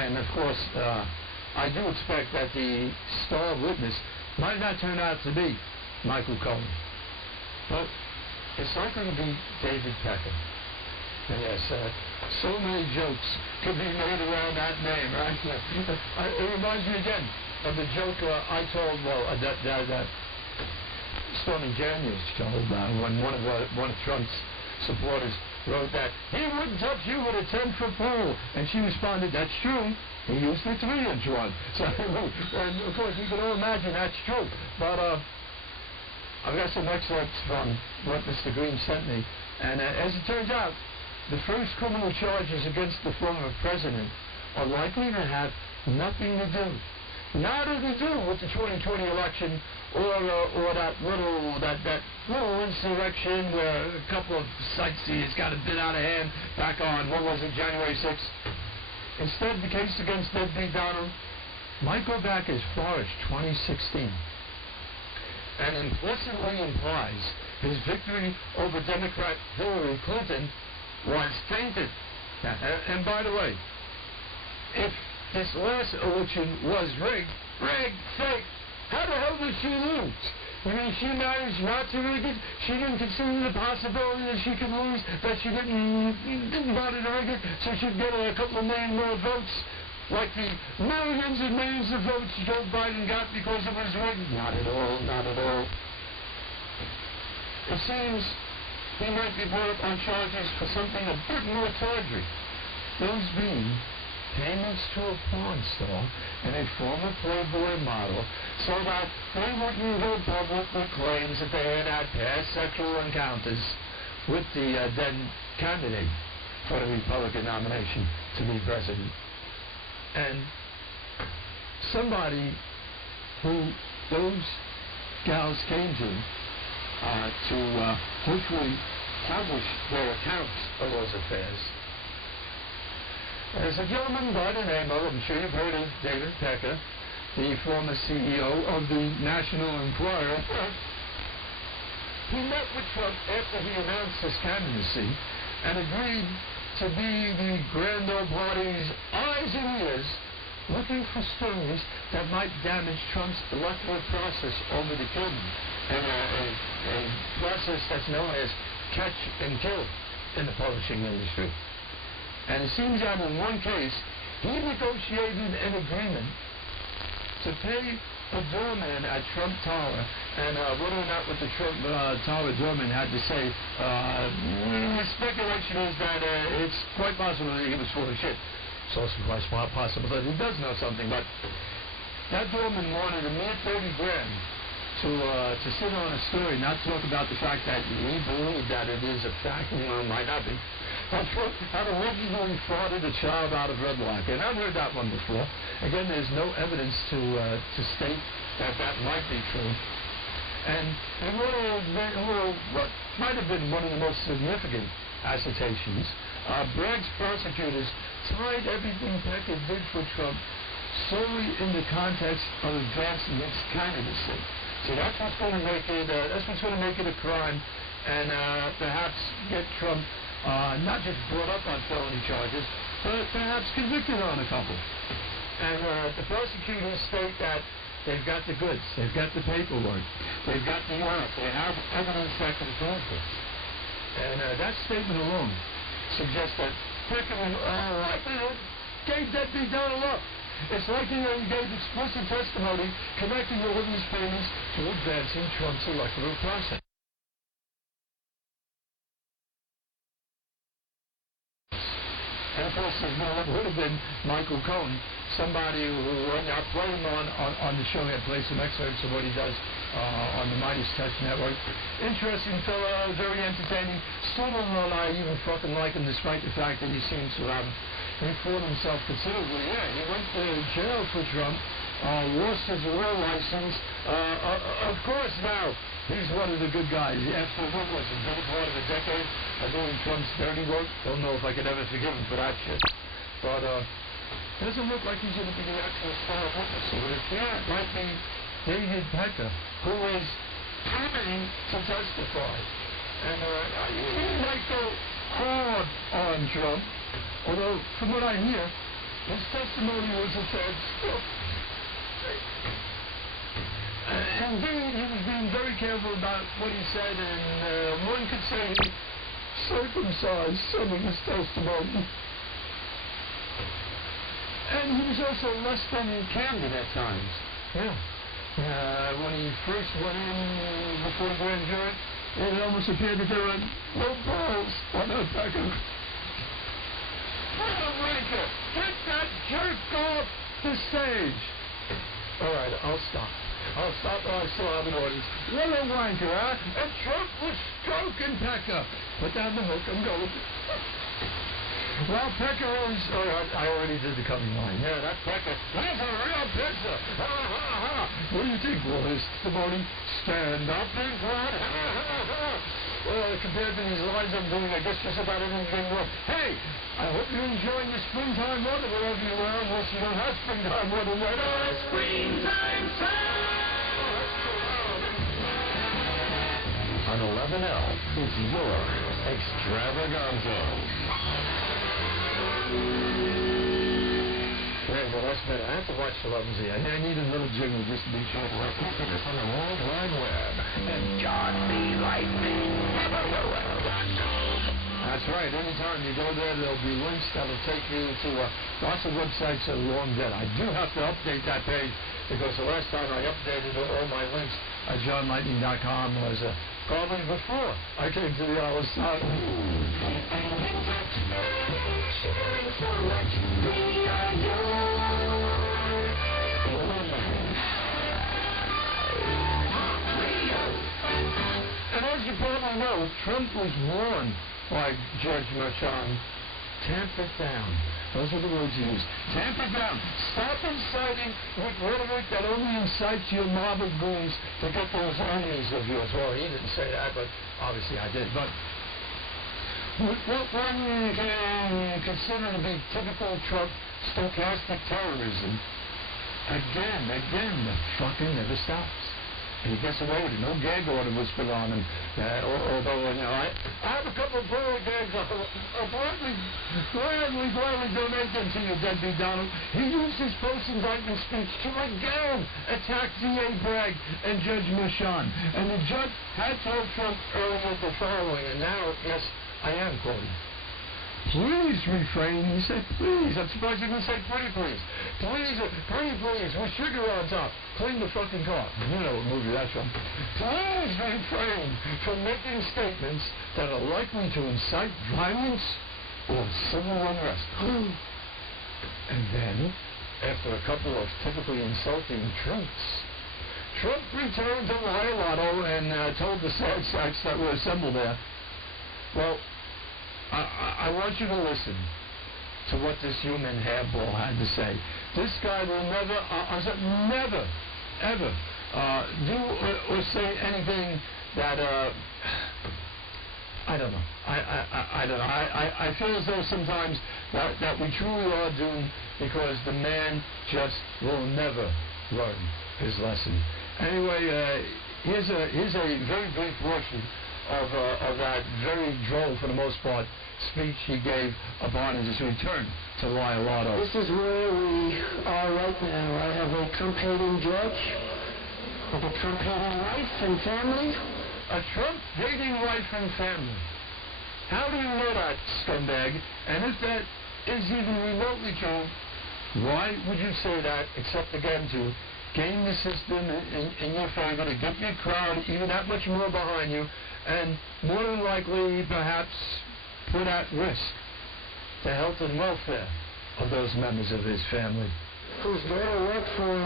And, of course, I do expect that the star witness might not turn out to be Michael Cohen. But it's likely to be David Pecker. And yes, so many jokes could be made around that name, right? It reminds me again of the joke I told, that Stormy Daniels told when one of Trump's supporters wrote that he wouldn't touch you with a 10-foot pole, and she responded, "That's true. He used a 3-inch one." So, and of course, you can all imagine that's true. But I've got some excerpts from what Mr. Green sent me, and as it turns out, the first criminal charges against the former president are likely to have nothing to do with the 2020 election or that little insurrection where a couple of sightseers got a bit out of hand back on, what was it, January 6th. Instead, the case against deadbeat Donald might go back as far as 2016 and implicitly implies his victory over Democrat Hillary Clinton was tainted. And by the way, if this last election was rigged, fake, how the hell did she lose? I mean, she managed not to rig it. She didn't consider the possibility that she could lose, that she didn't bother to rig it, so she'd get a couple of million more votes, like the millions and millions of votes Joe Biden got because it was rigged. Not at all. It seems he might be brought up on charges for something a bit more tawdry. Those being payments to a porn star and a former Playboy model so that they wouldn't go public with claims that they had had past sexual encounters with the then candidate for the Republican nomination to be president. And somebody who those gals came to hopefully publish their accounts of those affairs. There's a gentleman by the name of, I'm sure you've heard of, David Pecker, the former CEO of the National Enquirer. He met with Trump after he announced his candidacy and agreed to be the grand old party's eyes and ears, looking for stories that might damage Trump's electoral process over the children, and a process that's known as catch and kill in the publishing industry. And it seems that in one case, he negotiated an agreement to pay the doorman at Trump Tower, and whether or not what the Trump Tower doorman had to say, the speculation is that it's quite possible that he was full of shit. It's also quite possible that he does know something, but that doorman wanted a mere $30,000 to sit on a story, not talk about the fact that we believe that it is a fact, might not be. Had allegedly farted a child out of wedlock, and I've heard that one before. Again, there's no evidence to state that might be true. And what might have been one of the most significant assertions, Bragg's prosecutors tied everything Pecker did for Trump solely in the context of advancing its candidacy. So that's what's going to make it. That's what's going to make it a crime, and perhaps get Trump not just brought up on felony charges, but perhaps convicted on a couple. And the prosecutors state that they've got the goods, they've got the paperwork, they've got the warrant, they have evidence that can prove this. And that statement alone suggests that Pecker likely gave deadbeat Donald up. It's likely that he gave explicit testimony connecting all of these payments to advancing Trump's electoral process. And of course, it would have been Michael Cohen, somebody who I play him on the show. I play some excerpts of what he does on the Midas Touch Network. Interesting fellow, very entertaining. Still don't know I even fucking like him, despite the fact that he seems to have reformed himself considerably. Yeah, he went to jail for Trump, lost his oil license. Of course, now he's one of the good guys. After what was it, better part of a decade of doing Trump's dirty work, don't know if I could ever forgive him for that shit. But doesn't look like he's going to be the actual star witness. It might be David Pecker, who is coming to testify. And he might go hard on Trump, although from what I hear, His testimony was a sad stuff. Indeed, he was being very careful about what he said, and one could say he circumcised some of his testimony. And he was also less than candid at times. Yeah. When he first went in before the grand jury, it almost appeared that there were no balls on that packet. Ranker, get that jerk off the stage. All right, I'll stop. I'll stop while I still have an audience. What a wanker, huh? And Trump was stroking Pecker. Put down the hook, I'm going. Well, Pecker is... Oh, I already did the coming line. Yeah, that's Pecker. That's a real picture. Ha, ha, ha. What do you think, boys? The morning stand up and clap. Ha, ha, ha. Well, compared to these lines I'm doing, I guess just about everything wrong. Hey, I hope you're enjoying the springtime weather wherever you are, unless you don't have springtime weather right now. Springtime sound! On 11L, it's your extravaganza. Right, well, that's better. I have to watch the 11Z. I need a little jingle just to be sure. Let's listen to this on the World Wide Web. And John B. Lightning. That's right. Anytime you go there, there'll be links that'll take you to lots of websites that are long dead. I do have to update that page because the last time I updated all my links at johnlightning.com was probably before I came to the Alice Sun. And as you probably know, Trump was warned by Judge Merchan, tamp it down. Those are the words used. Tamp it down. Stop inciting with rhetoric that only incites your mob of goons to get those enemies of yours. Well, he didn't say that, but obviously I did. But what one can consider to be typical Trump stochastic terrorism, again, the fucking never stops. And he gets away with it. No gag order was put on him. Although, you know, I have a couple of broad gags. I'll gladly donate them to you, deadbeat Donald. He used his post-indictment speech to again attack D.A. Bragg and Judge Merchan. And the judge had told Trump earlier the following, and now, yes, I am quoting. Please refrain. He said, please. I'm surprised you didn't say pretty please. Pretty please. With sugar on top. Clean the fucking car. You know what movie that's from. Please refrain from making statements that are likely to incite violence or civil unrest. And then, after a couple of typically insulting truths, Trump returned to Mar-a-Lago and told the sad sacks that were assembled there, well, I want you to listen to what this human hairball had to say. This guy will never, ever do or say anything that, I don't know. I don't know. I feel as though sometimes that we truly are doomed because the man just will never learn his lesson. Anyway, here's a very brief portion of that very droll, for the most part, speech he gave upon his return to Mar-a-Lago. This is where we are right now. I have a Trump-hating judge with a Trump-hating wife and family. A Trump-hating wife and family. How do you know that, scumbag? And if that is even remotely true, why would you say that except, again, to game the system in your favor, to get your crowd even that much more behind you, and more than likely, perhaps, put at risk the health and welfare of those members of his family. Whose daughter worked for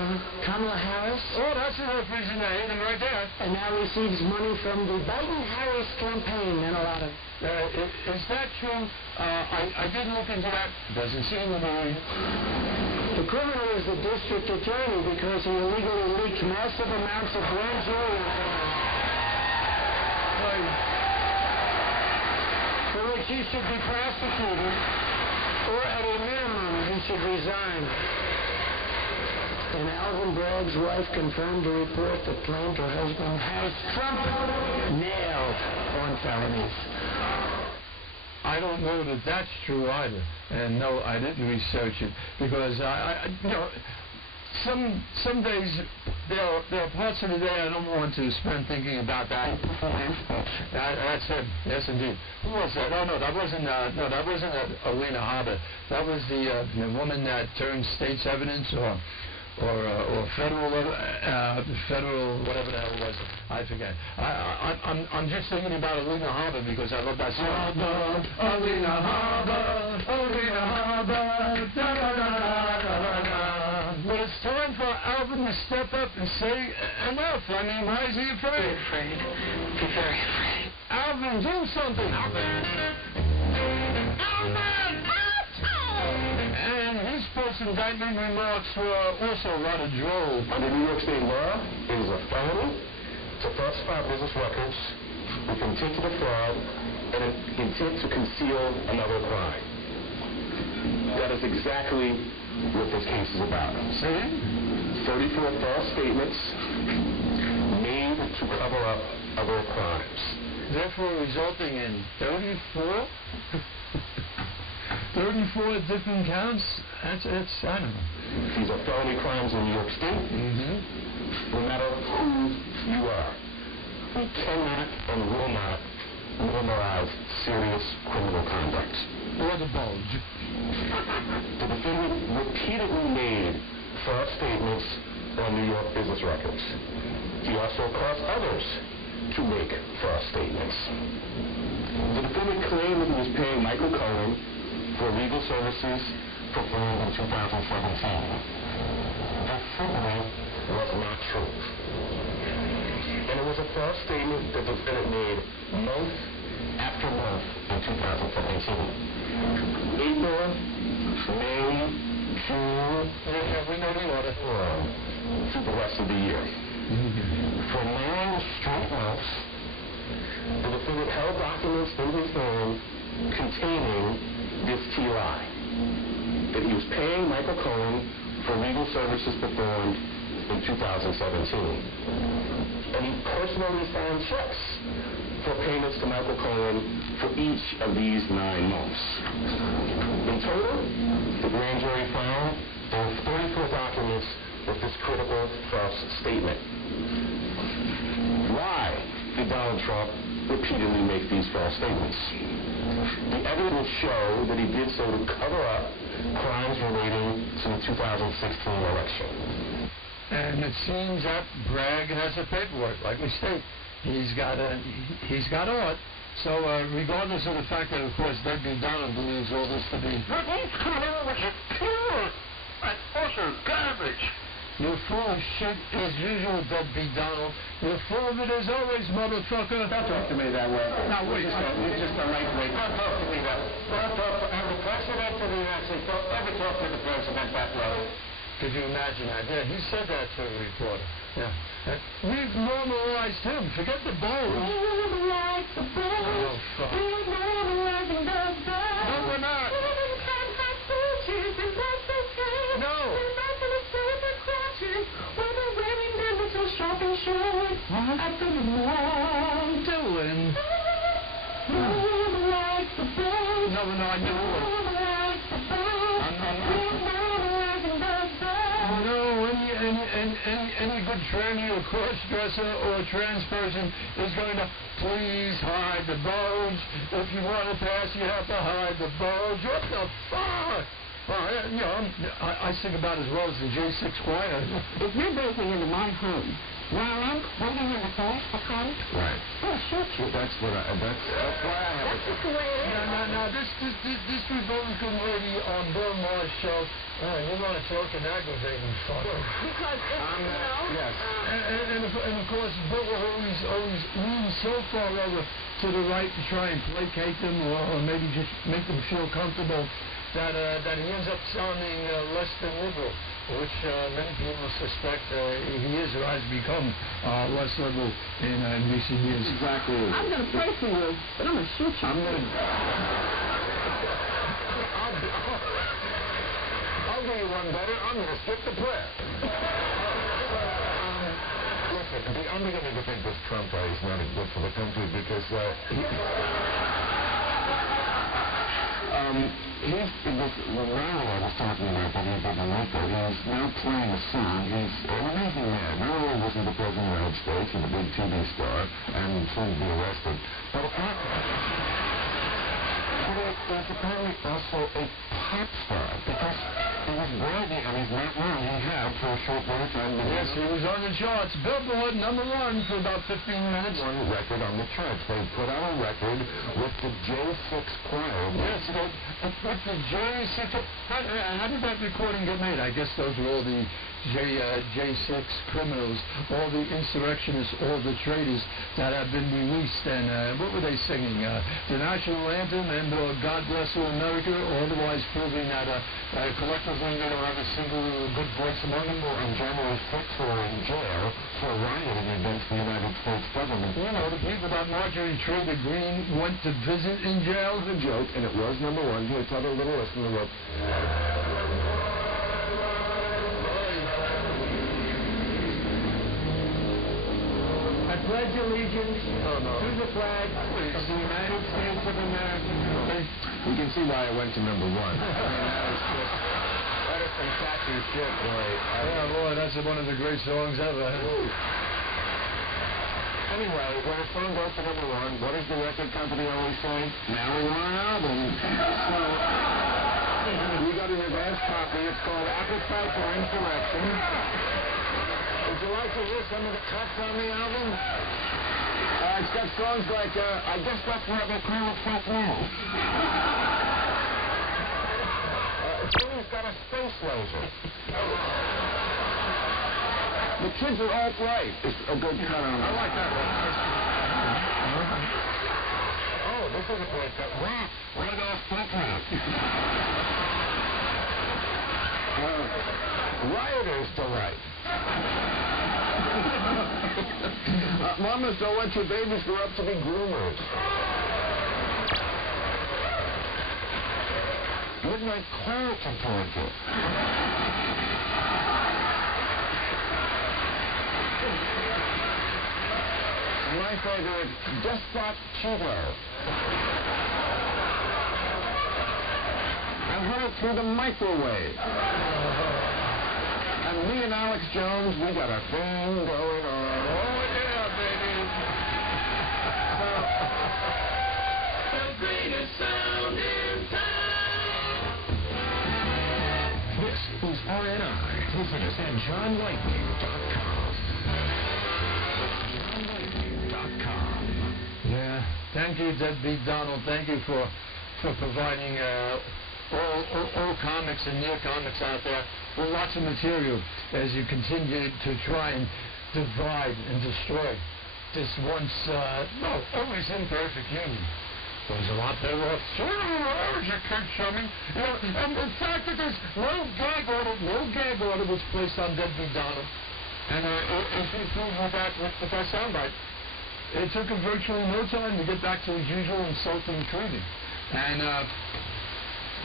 Kamala Harris. Oh, that's enough reason to hate him right there. And now receives money from the Biden-Harris campaign and a lot of... Is that true? I did look into that. Doesn't seem to be. The criminal is the district attorney because he illegally leaked massive amounts of grand jury information. For which he should be prosecuted, or at a minimum, he should resign. And Alvin Bragg's wife confirmed the report that claimed her husband has Trump nailed on felonies. I I don't know that that's true either. And no, I didn't research it because some days there are parts of the day I don't want to spend thinking about that. That's it. Yes, indeed. Who was that? Oh no, that wasn't. That wasn't Alina Harbour. That was the woman that turned state's evidence or federal whatever the hell it was. I forget. I'm just thinking about Alina Harbour because I love that song. Alina Harbour, Alina Harbour, da da da da da da. Well, it's time for Alvin to step up and say enough. I mean, why is he afraid? Afraid. Be very afraid. Alvin, do something. Alvin! And his post-indictment remarks were also rather droll. Under New York State law, it is a felony to falsify business records with intent to defraud and an intent to conceal another crime. That is exactly what this case is about. See? 34 false statements made to cover up other crimes. Therefore resulting in 34 different counts? It's I don't know. These are felony crimes in New York State. No matter who you are. We cannot and will not normalize serious criminal conduct. Or the bulge. The defendant repeatedly made false statements on New York business records. He also caused others to make false statements. The defendant claimed that he was paying Michael Cohen for legal services performed in 2017. That simply was not true. And it was a false statement that the defendant made month after month in 2017. April, May, June, we know the order. Through the rest of the year. For 9 straight months, the defendant held documents in his hand containing this TLI, that he was paying Michael Cohen for legal services performed in 2017. And he personally signed checks for payments to Michael Cohen for each of these 9 months. In total, the grand jury found there were 34 documents with this critical false statement. Why did Donald Trump repeatedly make these false statements? The evidence show that he did so to cover up crimes relating to the 2016 election. And it seems that Bragg has the paperwork, like we state. He's got art. So regardless of the fact that, of course, Deadbeat Donald believes all this to be pure and utter garbage. You're full of shit as usual, Deadbeat Donald. You're full of it as always, motherfucker. Don't talk to me that way. Now, wait. You're just a lightweight. Don't talk to me that way. Don't talk to the president of the United States. Don't ever talk to the president that way. Could you imagine that? Yeah, he said that to a reporter. Yeah. We've normalized him. Forget the bulge. Normalize the bulge. Oh, fuck. We're normalizing the bulge. No, we're not. Women can't have bulges and that's okay. No. We're not going to save the crotches when they're wearing their little shopping shorts at the mall. Dylan. Normalize the bulge. No, I know. Normalize the bulge. We're normalizing the bulge. No, any good tranny or cross-dresser or trans person is going to please hide the bulge. If you want to pass, you have to hide the bulge. What the fuck? Well, I sing about as well as the J6 choir. If you're breaking into my home while I'm waiting in the car for cars, Right. I'll shoot you. That's why I have That's just the way it is. Now, this Republican lady on Bill Maher's show, you want to talk an aggravating fucker. Because it's, Yes. And of course, Bill always leans so far over to the right to try and placate them or maybe just make them feel comfortable that he ends up sounding less than liberal, which many people suspect he is or has become less liberal in recent years. Exactly. I'm going to pray for you, but I'm going to shoot you. I'll do you one better. I'm going to skip the prayer. Listen, I'm beginning to think this Trump guy is not good for the country because The Mario I was talking about that he did in Waco, he's now playing a song. He's an amazing man. Not only was he the President of the United States and a big TV star and soon to be arrested, but he's apparently also a pop star because he was bragging on his not wrong he had for a short period of time. Yes, he was on the charts. Billboard #1 for about 15 minutes. One record on the charts. They put out a record with the J6 choir. Yes, with the J6. How did that recording get made? I guess those were all the J6 criminals, all the insurrectionists, all the traitors that have been released. And what were they singing? The national anthem and God Bless America, otherwise proving that collectively they don't have a single good voice among them. On January 6th, they were in jail for rioting against the United States government. You know, the people that Marjorie Taylor Greene went to visit in jail. It was a joke, and it was #1. Here's another little listen to what. I pledge allegiance to the flag of the United States of America. You can see why I went to #1. I mean, that is some catchy shit, boy. Yeah, boy, that's one of the great songs ever. Anyway, when a song goes to #1, what does the record company always say? Now we want an album. So, we got an advanced copy. It's called Appetite for Insurrection. Would you like to hear some of the cuts on the album? It's got songs like, I guess that's what they call it, fake news. It's got a space laser. The kids are all right. It's a good cut on it. I like that one. Oh, this is a great cut. Wow. Right off fake news. Rioters delight. Mamas don't let your babies grow up to be groomers. Midnight Claritin poetry. My favorite, Despot Cheeto. I heard it through the microwave. And me and Alex Jones, we got a thing going on. Oh, yeah, baby. The greatest sound in town. This is RNI. Visit us at johnlightning.com. johnlightning.com. Yeah, thank you, Deadbeat Donald. Thank you for providing all comics and near comics out there with lots of material as you continue to try and divide and destroy this once, always imperfect union. There's a lot better off. Sure, there's your kid showing. You know, and the fact that there's no gag order was placed on Deadbeat Donald. And if you prove with that soundbite, it took him virtually no time to get back to his usual insulting treating. And,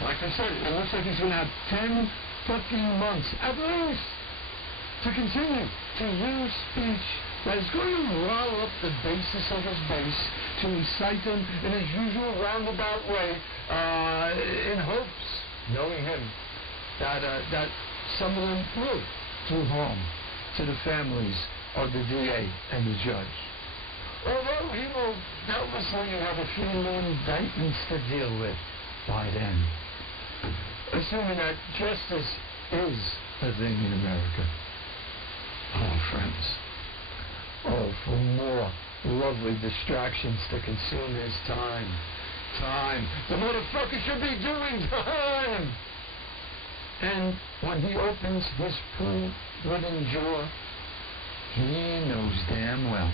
like I said, it looks like he's going to have 10 fucking months, at least, to continue to use speech that is going to rile up the basis of his base, to incite them in his usual roundabout way, in hopes, knowing him, that some of them will do harm to the families of the DA and the judge. Although he will doubtlessly have a few more indictments to deal with by then. Assuming that justice is a thing in America. Oh, friends. Oh, for more lovely distractions to consume his time. Time. The motherfucker should be doing time! And when he opens his wooden jaw, he knows damn well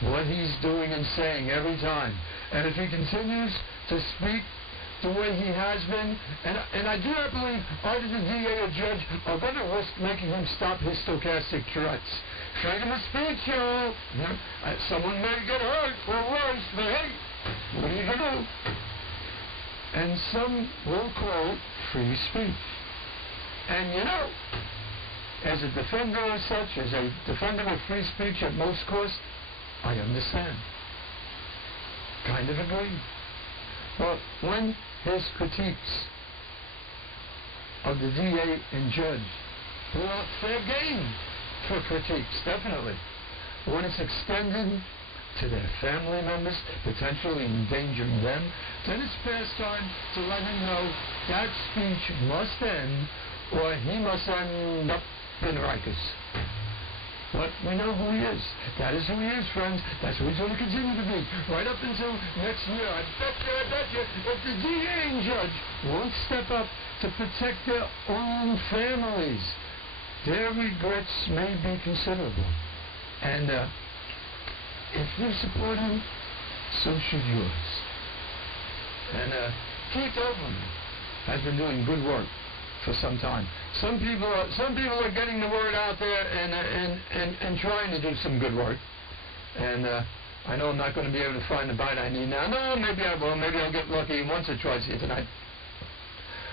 what he's doing and saying every time. And if he continues to speak the way he has been, and I do not believe either the DA or judge are going to risk making him stop his stochastic threats. Freedom of speech, y'all. Someone may get hurt or worse, but hey, what are you going to do? And some will call it free speech. And you know, as a defender of such, as a defender of free speech at most cost, I understand. Kind of agree. But when his critiques of the DA and judge. Well, fair game for critiques, definitely. When it's extended to their family members, potentially endangering them, then it's past time to let him know that speech must end, or he must end up in Rikers. But we know who he is. That is who he is, friends. That's who he's going to continue to be. Right up until next year. I bet you, if the DA and judge won't step up to protect their own families, their regrets may be considerable. And if you support him, so should yours. And Keith Olbermann has been doing good work for some time. Some people are getting the word out there and trying to do some good work. And I know I'm not going to be able to find the bite I need now. No, maybe I will. Maybe I'll get lucky once or twice here tonight.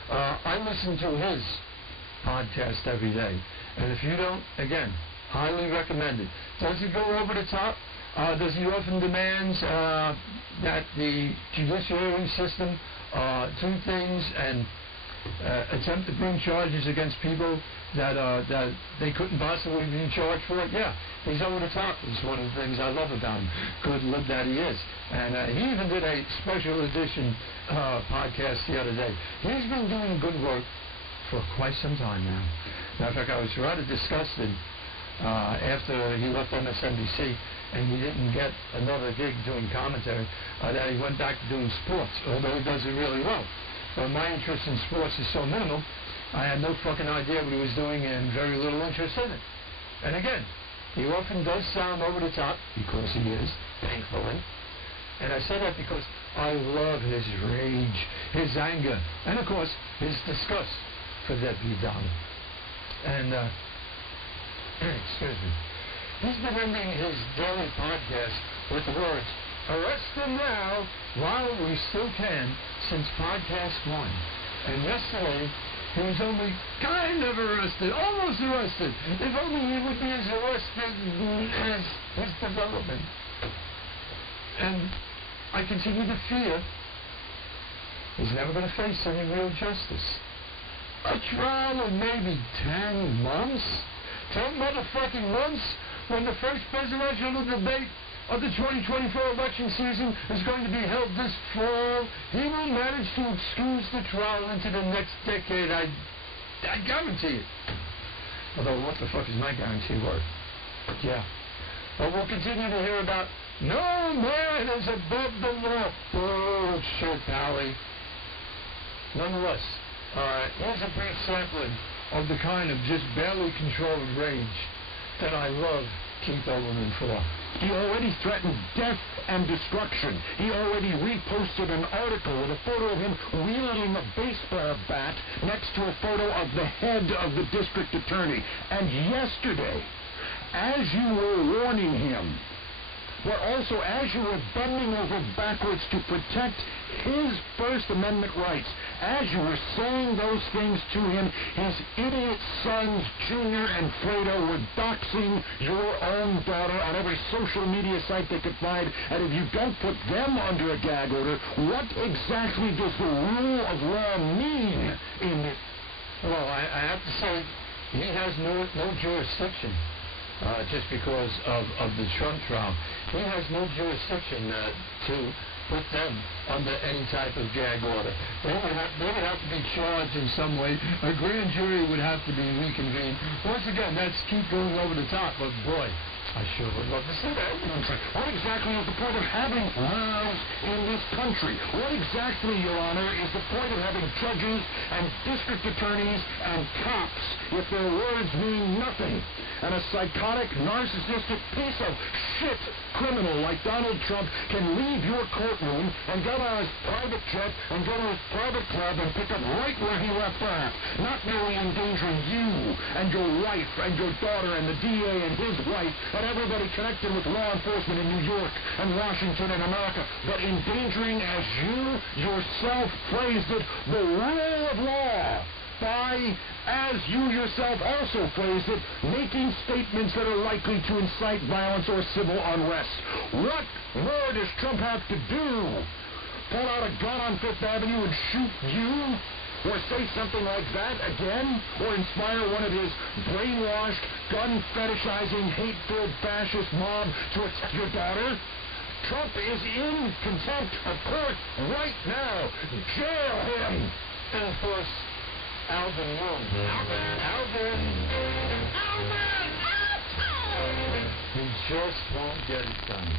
I listen to his podcast every day. And if you don't, again, highly recommend it. Does he go over the top? Does he often demand that the judiciary system do things and attempt to bring charges against people that they couldn't possibly be charged for? Yeah, he's over the top. It's one of the things I love about him. Good lib that he is. And he even did a special edition podcast the other day. He's been doing good work for quite some time now. Matter of fact, I was rather disgusted after he left MSNBC and he didn't get another gig doing commentary, that he went back to doing sports, although he does it really well. But my interest in sports is so minimal, I had no fucking idea what he was doing and very little interest in it. And again, he often does sound over the top, because he is, thankfully. And I say that because I love his rage, his anger, and of course, his disgust for Debbie Downer. And, excuse me. He's been ending his daily podcast with the words, "Arrest him now while we still can," since podcast 1. And yesterday, he was only kind of arrested, almost arrested. If only he would be as arrested as his development. And I continue to fear he's never going to face any real justice. A trial of maybe 10 months? 10 motherfucking months? When the first presidential debate of the 2024 election season is going to be held this fall, he will manage to excuse the trial into the next decade. I guarantee it. Although, what the fuck is my guarantee worth? But yeah. But we'll continue to hear about, no man is above the law. Bullshit, Pally. Nonetheless, here's a brief sampling of the kind of just barely controlled rage that I love Keith Olbermann for. He already threatened death and destruction. He already reposted an article with a photo of him wielding a baseball bat next to a photo of the head of the district attorney. And yesterday, as you were warning him, but also as you were bending over backwards to protect his First Amendment rights, as you were saying those things to him, his idiot sons, Junior and Fredo, were doxing your own daughter on every social media site they could find, and if you don't put them under a gag order, what exactly does the rule of law mean in it? Well, I have to say, he has no jurisdiction. Just because of the Trump trial. He has no jurisdiction to put them under any type of gag order. They would have to be charged in some way. A grand jury would have to be reconvened. Once again, that's keep going over the top, but boy, I sure would love to see that. What exactly is the point of having laws in this country? What exactly, Your Honor, is the point of having judges and district attorneys and cops if their words mean nothing? And a psychotic, narcissistic piece of shit criminal like Donald Trump can leave your courtroom and go on his private jet and go to his private club and pick up right where he left off, not merely endangering you and your wife and your daughter and the DA and his wife and everybody connected with law enforcement in New York and Washington and America, but endangering, as you yourself phrased it, the rule of law by, as you yourself also phrased it, making statements that are likely to incite violence or civil unrest. What more does Trump have to do pull out a gun on Fifth Avenue and shoot you? Or say something like that again? Or inspire one of his brainwashed, gun-fetishizing, hate-filled fascist mob to attack your daughter? Trump is in contempt of court right now. Jail him! And of course, Alvin won. Alvin! He just won't get it done.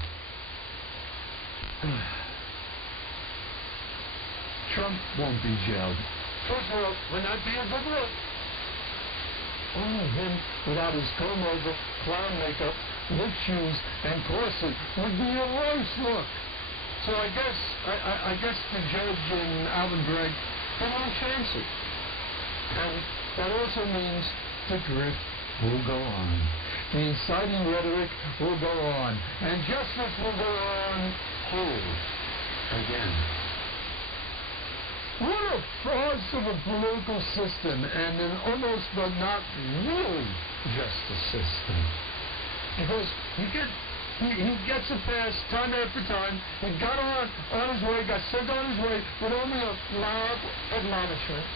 Trump won't be jailed. First of all, would not be a good look. Only him without his comb-over, clown makeup, look shoes, and corset would be a worse look. So I guess the judge and Alvin Bragg, they won't chance it. And that also means the grift will go on. The inciting rhetoric will go on. And justice will go on whole again. What a farce of a political system, and an almost but not really justice system. Because he gets a pass time after time. He got on his way, got sent on his way with only a loud admonishment.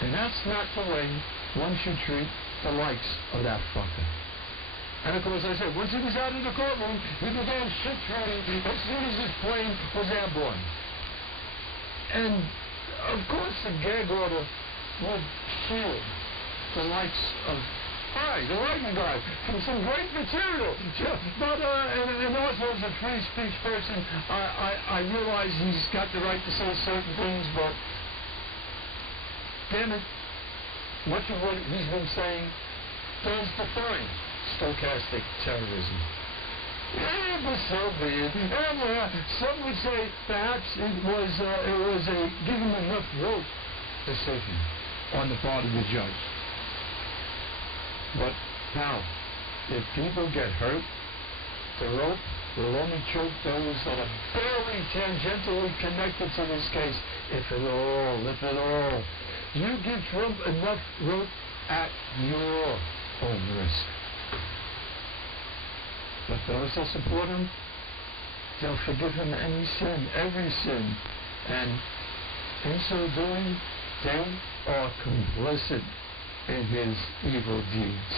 And that's not the way one should treat the likes of that fucker. And of course, I said, once he was out of the courtroom, he began shit-shooting as soon as his plane was airborne. And, of course, the gag order would shield the likes of the writing guy, from some great material. But, and also as a free speech person, I realize he's got the right to say certain things, but damn it, much of what he's been saying does define stochastic terrorism. It was so bad. And some would say perhaps it was a give him enough rope decision on the part of the judge. But now, if people get hurt, the rope will only choke those that are barely tangentially connected to this case, if at all. You give Trump enough rope at your own risk. But those that support him, they'll forgive him any sin, every sin. And in so doing, they are complicit in his evil deeds.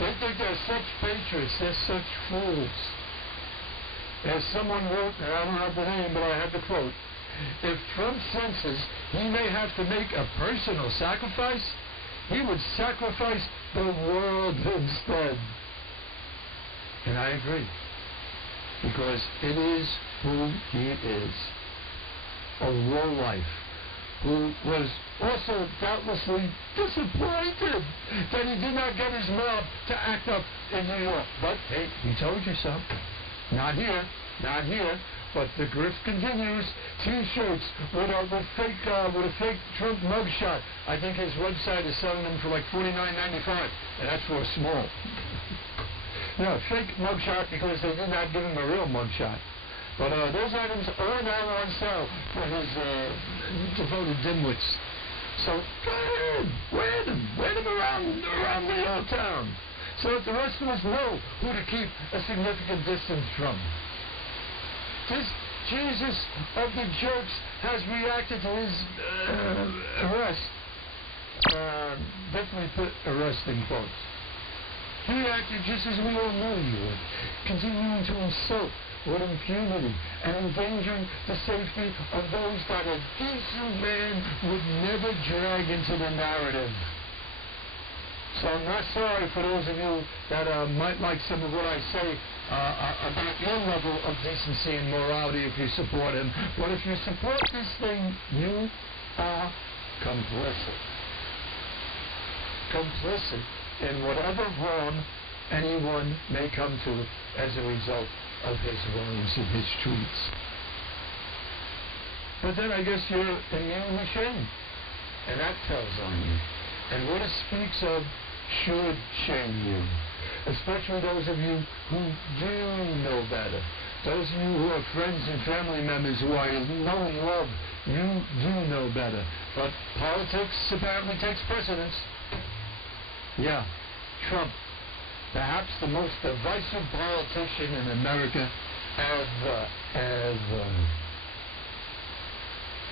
They think they're such patriots, they're such fools. As someone wrote, and I don't have the name, but I have the quote, if Trump senses he may have to make a personal sacrifice, he would sacrifice the world instead. And I agree, because it is who he is. A lowlife who was also doubtlessly disappointed that he did not get his mob to act up in New York. But hey, he told you so. Not here. But the grift continues. T-shirts with a fake Trump mugshot. I think his website is selling them for like $49.95, and that's for a small. No, fake mugshot because they did not give him a real mugshot. But those items are now on sale for his devoted dimwits. So go ahead, wear them around the old town, so that the rest of us know who to keep a significant distance from. This Jesus of the jokes has reacted to his arrest. Definitely put arrest in quotes. He acted just as we all know he would, continuing to insult with impunity and endangering the safety of those that a decent man would never drag into the narrative. So I'm not sorry for those of you that might like some of what I say about your level of decency and morality if you support him. But if you support this thing, you are complicit. Complicit in whatever harm anyone may come to as a result of his words and his tweets. But then I guess you're immune to shame. And that tells on you. And what it speaks of should shame you. Especially those of you who do know better. Those of you who are friends and family members who I know and love, you do know better. But politics apparently takes precedence. Yeah, Trump, perhaps the most divisive politician in America ever.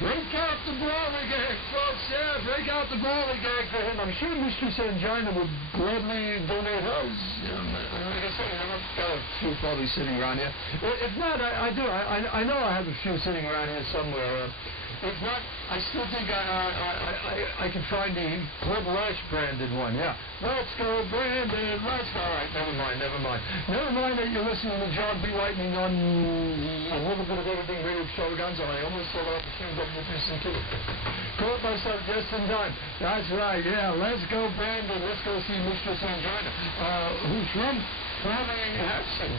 Break out the glory gag, folks. Yeah, break out the glory gag for him. I'm sure Mistress Angina would gladly donate hers. Like I said, I've got a few probably sitting around here. If not, I do. I know I have a few sitting around here somewhere. If not, I still think I can find the Club Lash branded one. Yeah. Let's go, Brandon. Let's go. All right, never mind. Never mind that you're listening to John B. Lightning on a little bit of everything radio extravaganza. I almost sold out the King of Magnificent Kid. Caught myself just in time. That's right. Yeah. Let's go, Brandon. Let's go see Mistress Angina. Who's from? Fleming Hudson.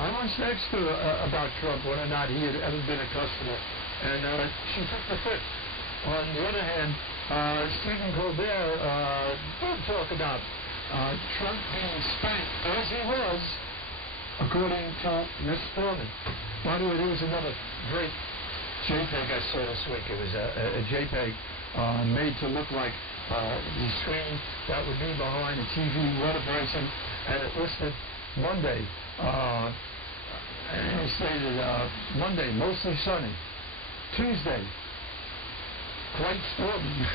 I once asked her about Trump, whether or not he had ever been a customer. And she took the fit. On the other hand, Stephen Colbert did talk about Trump being spanked, as he was, according to Miss Foreman. By the way, there was another great JPEG I saw this week. It was a JPEG made to look like the screen that would be behind the TV weather person, and it listed Monday. And it stated Monday, mostly sunny. Tuesday, quite stormy.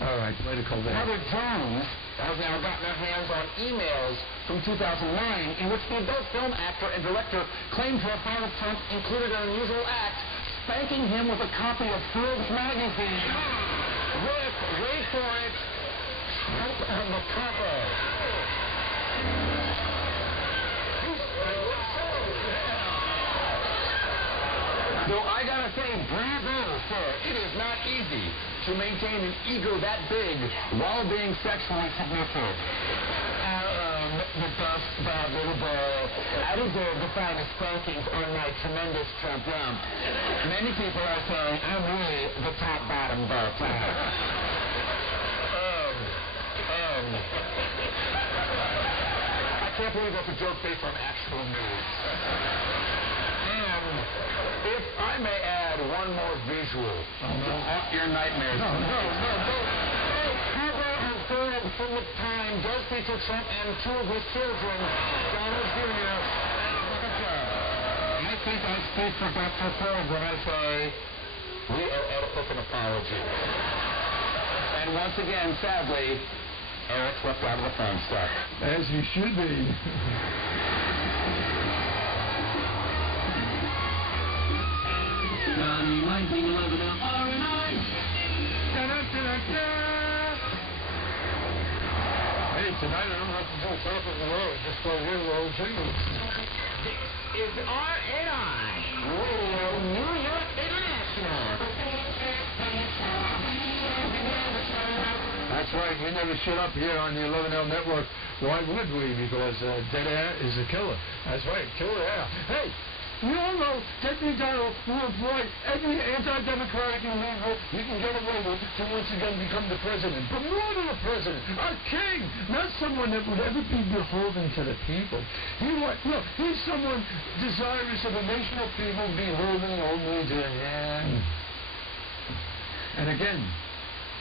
All right, later, Colbert. Mother Jones has now gotten her hands on emails from 2009 in which the adult film actor and director claimed to have found Trump included an unusual act, spanking him with a copy of Forbes magazine with, wait for it, Trump on the cover. So I gotta say, bravo, sir. It is not easy to maintain an ego that big while being sexually submissive. The best bad little boy. I deserve the finest spankings on my tremendous Trump rump. Many people are saying I'm really the top bottom both. I can't believe that's a joke based on actual news. If I may add one more visual to haunt your nightmares. No. Cover of Forbes from the time does feature Trump and two of his children, Donald Jr. and Rebecca. I think I speak for Dr. Forbes when I say we owe Oedipus an apology. And once again, sadly, Eric's left out of the phone stuff. As you should be. Johnny Lightning 11 RNI. Hey, tonight I don't have to do a top of the road. Just go hear the old jingles. This is RNI, Radio Newyork International. That's right. We never shut up here on the 11L network. Why would we? Because dead air is a killer. That's right. Killer air. Hey! We all know Deputy Donald will employ every anti-democratic illegal you can get away with to once again become the president. But more than a president, a king, not someone that would ever be beholden to the people. He's someone desirous of a nation of people beholden only to him. And again,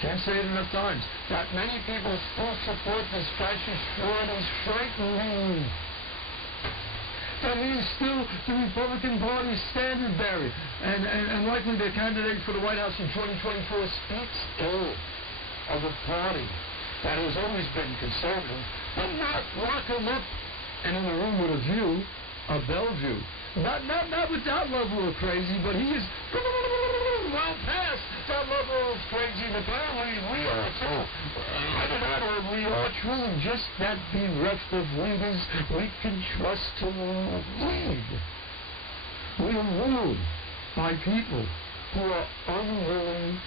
can't say it enough times, that many people still support this fascist fraud is frightening. That he is still the Republican Party's standard bearer and likely their candidate for the White House in 2024 speaks ill of a party that has always been conservative, but not lock him up and in a room with a view of Bellevue. Not with that level of crazy, but he is well past that level of crazy. And apparently we are too. We are truly just that bereft of leaders we can trust to lead. We are ruled by people who are unwilling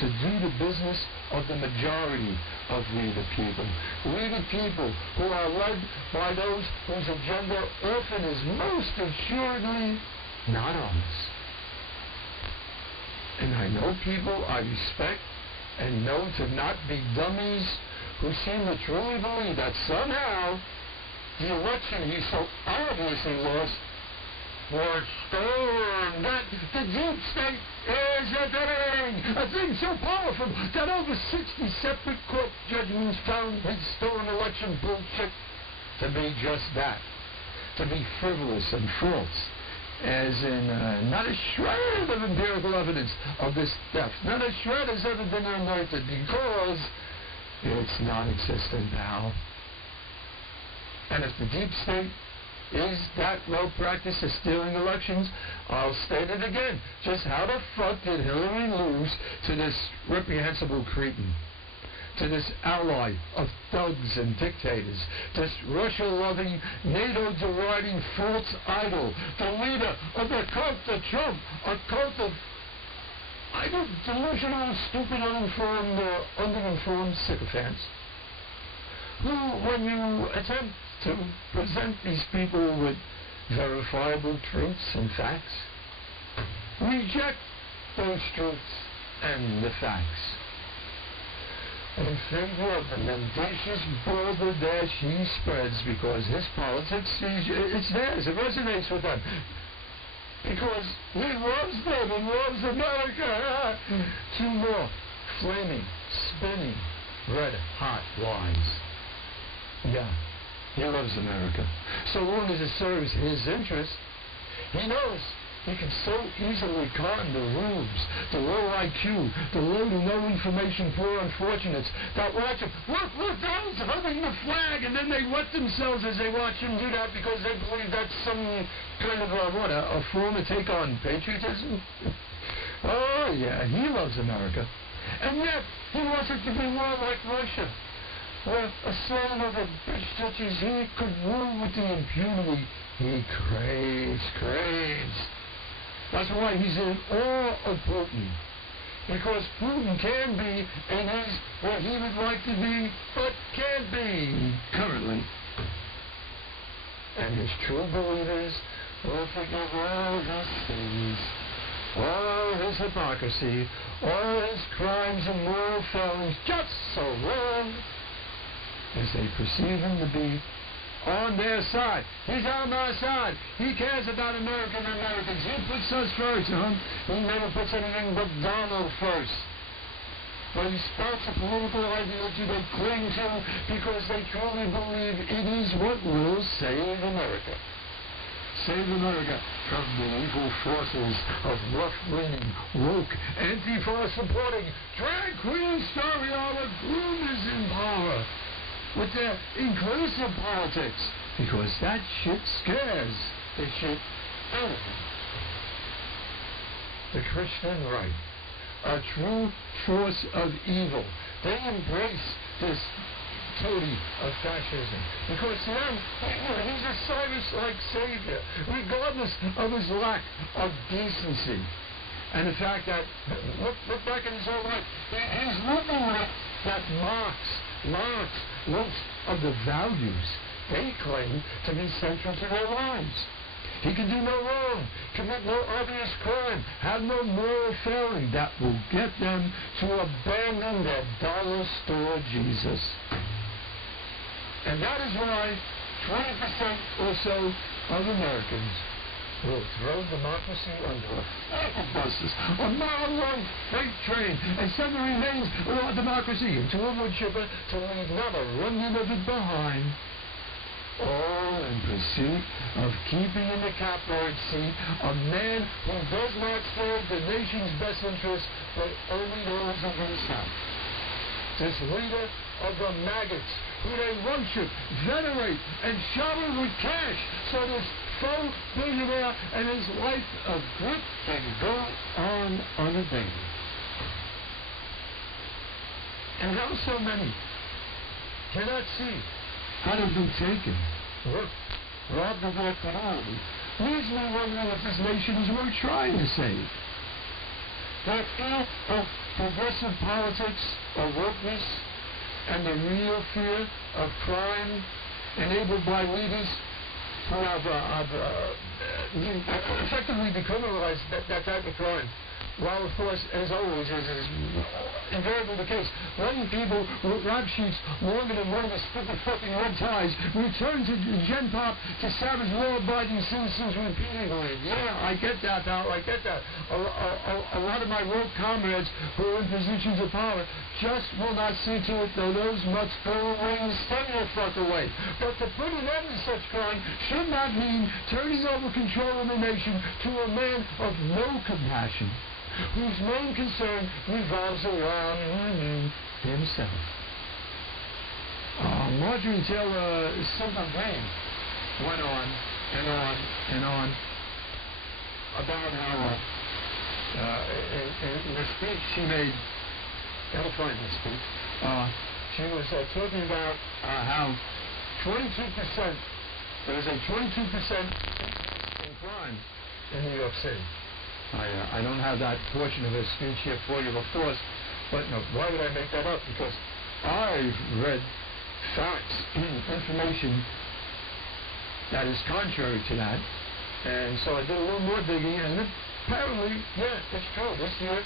to do the business of the majority of we the people. We the people who are led by those whose agenda often is most assuredly not ours. And I know people I respect and know to not be dummies who seem to truly believe that somehow the election he so obviously lost was stolen. That the deep state is a thing so powerful that over 60 separate court judgments found his stolen election bullshit to be just that, to be frivolous and false. as in not a shred of empirical evidence of this theft. Not a shred has ever been unearthed because it's non-existent now. And if the deep state is that well-practiced at stealing elections, I'll state it again. Just how the fuck did Hillary lose to this reprehensible cretin? To this ally of thugs and dictators, this Russia-loving, NATO-deriding false idol, the leader of the cult of Trump, a cult of delusional, stupid, uninformed, underinformed sycophants, who, when you attempt to present these people with verifiable truths and facts, reject those truths and the facts in favor of the mendacious balderdash he spreads, because his politics, it's theirs, it resonates with them. Because he loves them and loves America. Two more flaming, spinning, red-hot lies. Yeah, he loves America. So long as it serves his interest, he knows he can so easily con the rubes, the low IQ, the low to no information poor unfortunates that watch him. Look, Donald's hugging the flag, and then they wet themselves as they watch him do that because they believe that's some kind of a form of take on patriotism. Oh yeah, he loves America, and yet he wants it to be more like Russia, where a son of a bitch such as he could rule with the impunity he craves. That's why he's in awe of Putin. Because Putin can be and is what he would like to be, but can't be currently. And his true believers will forgive all his sins, all his hypocrisy, all his crimes and moral failings, just so long as they perceive him to be on their side. He's on our side. He cares about America and Americans. He puts us first, He never puts anything but Donald first. But he spouts a political ideology they cling to because they truly believe it is what will save America. Save America from the evil forces of left-leaning, woke, Antifa-supporting, drag queen story-hour groomers in power with their inclusive politics, because that shit scares the shit out of them. The Christian right, a true force of evil, they embrace this toady of fascism, because to them, he's a Cyrus-like savior, regardless of his lack of decency. And the fact that, look back in his whole life, he's nothing that mocks most of the values they claim to be central to their lives. He can do no wrong, commit no obvious crime, have no moral failing that will get them to abandon their dollar store Jesus. And that is why 20% or so of Americans will throw democracy under a fire buses, a mile-long freight train, and send the remains of our democracy into a wood chipper to leave not a remnant of it behind. All in pursuit of keeping in the catbird seat a man who does not serve the nation's best interests, but only those of himself. This leader of the maggots, who they worship, venerate, and shower with cash, so this faux billionaire and his life of grit can go on unabated. And how so many cannot see how they've been taken, robbed of their commodity, leaves me wondering if this nation is worth trying to save. That fear of progressive politics, of wokeness, and the real fear of crime enabled by leaders who have effectively decriminalized that type of crime. while, of course, as always, as is invariably the case, letting people with rap sheets longer than one of the stupid fucking red ties return to Gen Pop to savage law-abiding citizens repeatedly. Yeah, I get that, Al, I get that. A lot of my woke comrades who are in positions of power just will not see to it, though those mutts go away and stay the fuck away. But to put an end to such crime should not mean turning over control of the nation to a man of no compassion, whose main concern revolves around himself. Marjorie Taylor Greene went on and on and on about how in the speech she made, I'll find the speech, she was talking about how 22%, there was a 22% in crime in New York City. I don't have that portion of her speech here for you, of course, but no, why would I make that up? Because I've read facts, information that is contrary to that, and so I did a little more digging, and apparently, yeah, it's true. This year,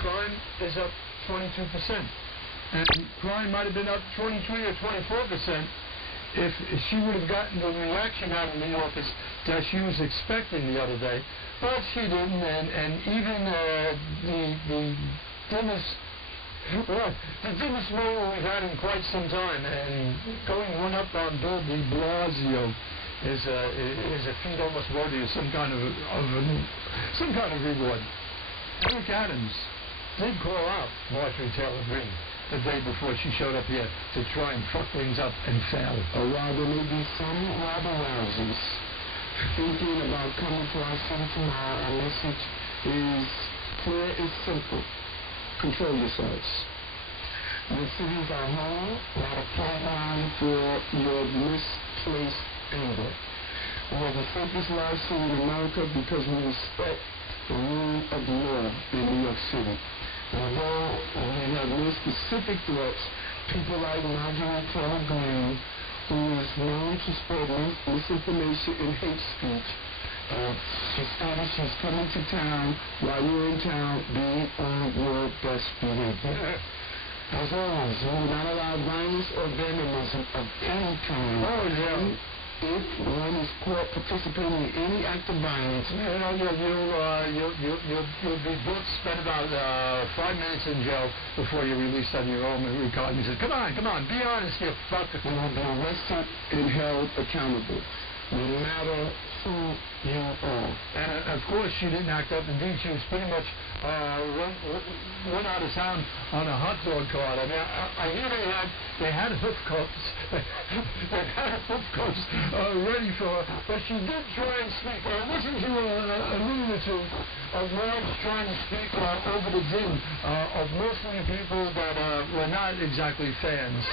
crime is up 22%, and crime might have been up 23 or 24% if she would have gotten the reaction out of New Yorkers that she was expecting the other day, but she didn't, and even the dimmest moment we've had in quite some time, and going one up on Bill de Blasio is a feat almost worthy of some kind of reward. Eric Adams did call out Marjorie Taylor Greene the day before she showed up here to try and fuck things up and fail. While there may be some rabble-rousers thinking about coming to our city tomorrow, our message is clear and simple. Control yourselves. Your cities are home, not a playground for your misplaced anger. We are the safest live city in America because we respect the rule of the law in New York City. Although we have more specific threats, people like Marjorie Taylor Greene, who is known to spread misinformation and hate speech, she stated she's coming to town. While you're in town, be on your best behavior. As always, we will not allow violence or vandalism of any kind. Oh, yeah. If one is caught participating in any act of violence, you'll be booked, spend about 5 minutes in jail before you're released on your own recognizance. Come on, be honest, you fucker. You will be arrested and held accountable, no matter who you are. And of course, she didn't act up. Indeed, she was pretty much run out of town on a hot dog cart. I mean, I hear they had hoof cuffs. They had hoof cuffs ready for her, but she did try and speak. I listened to a minute or two of Lawrence trying to speak over the din of Muslim people that were not exactly fans.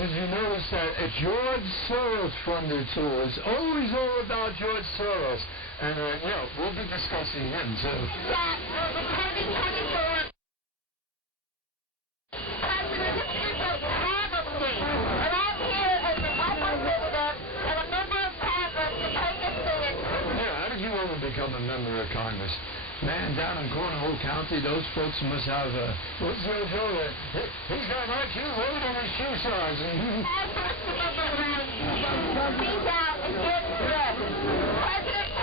Did you notice that a George Soros funded tour is always all about George Soros? And, we'll be discussing him, too. How did you ever become a member of Congress? Man, down in Cornwall County, those folks must have what's the old joke? He's got an IQ lower than his shoe size. President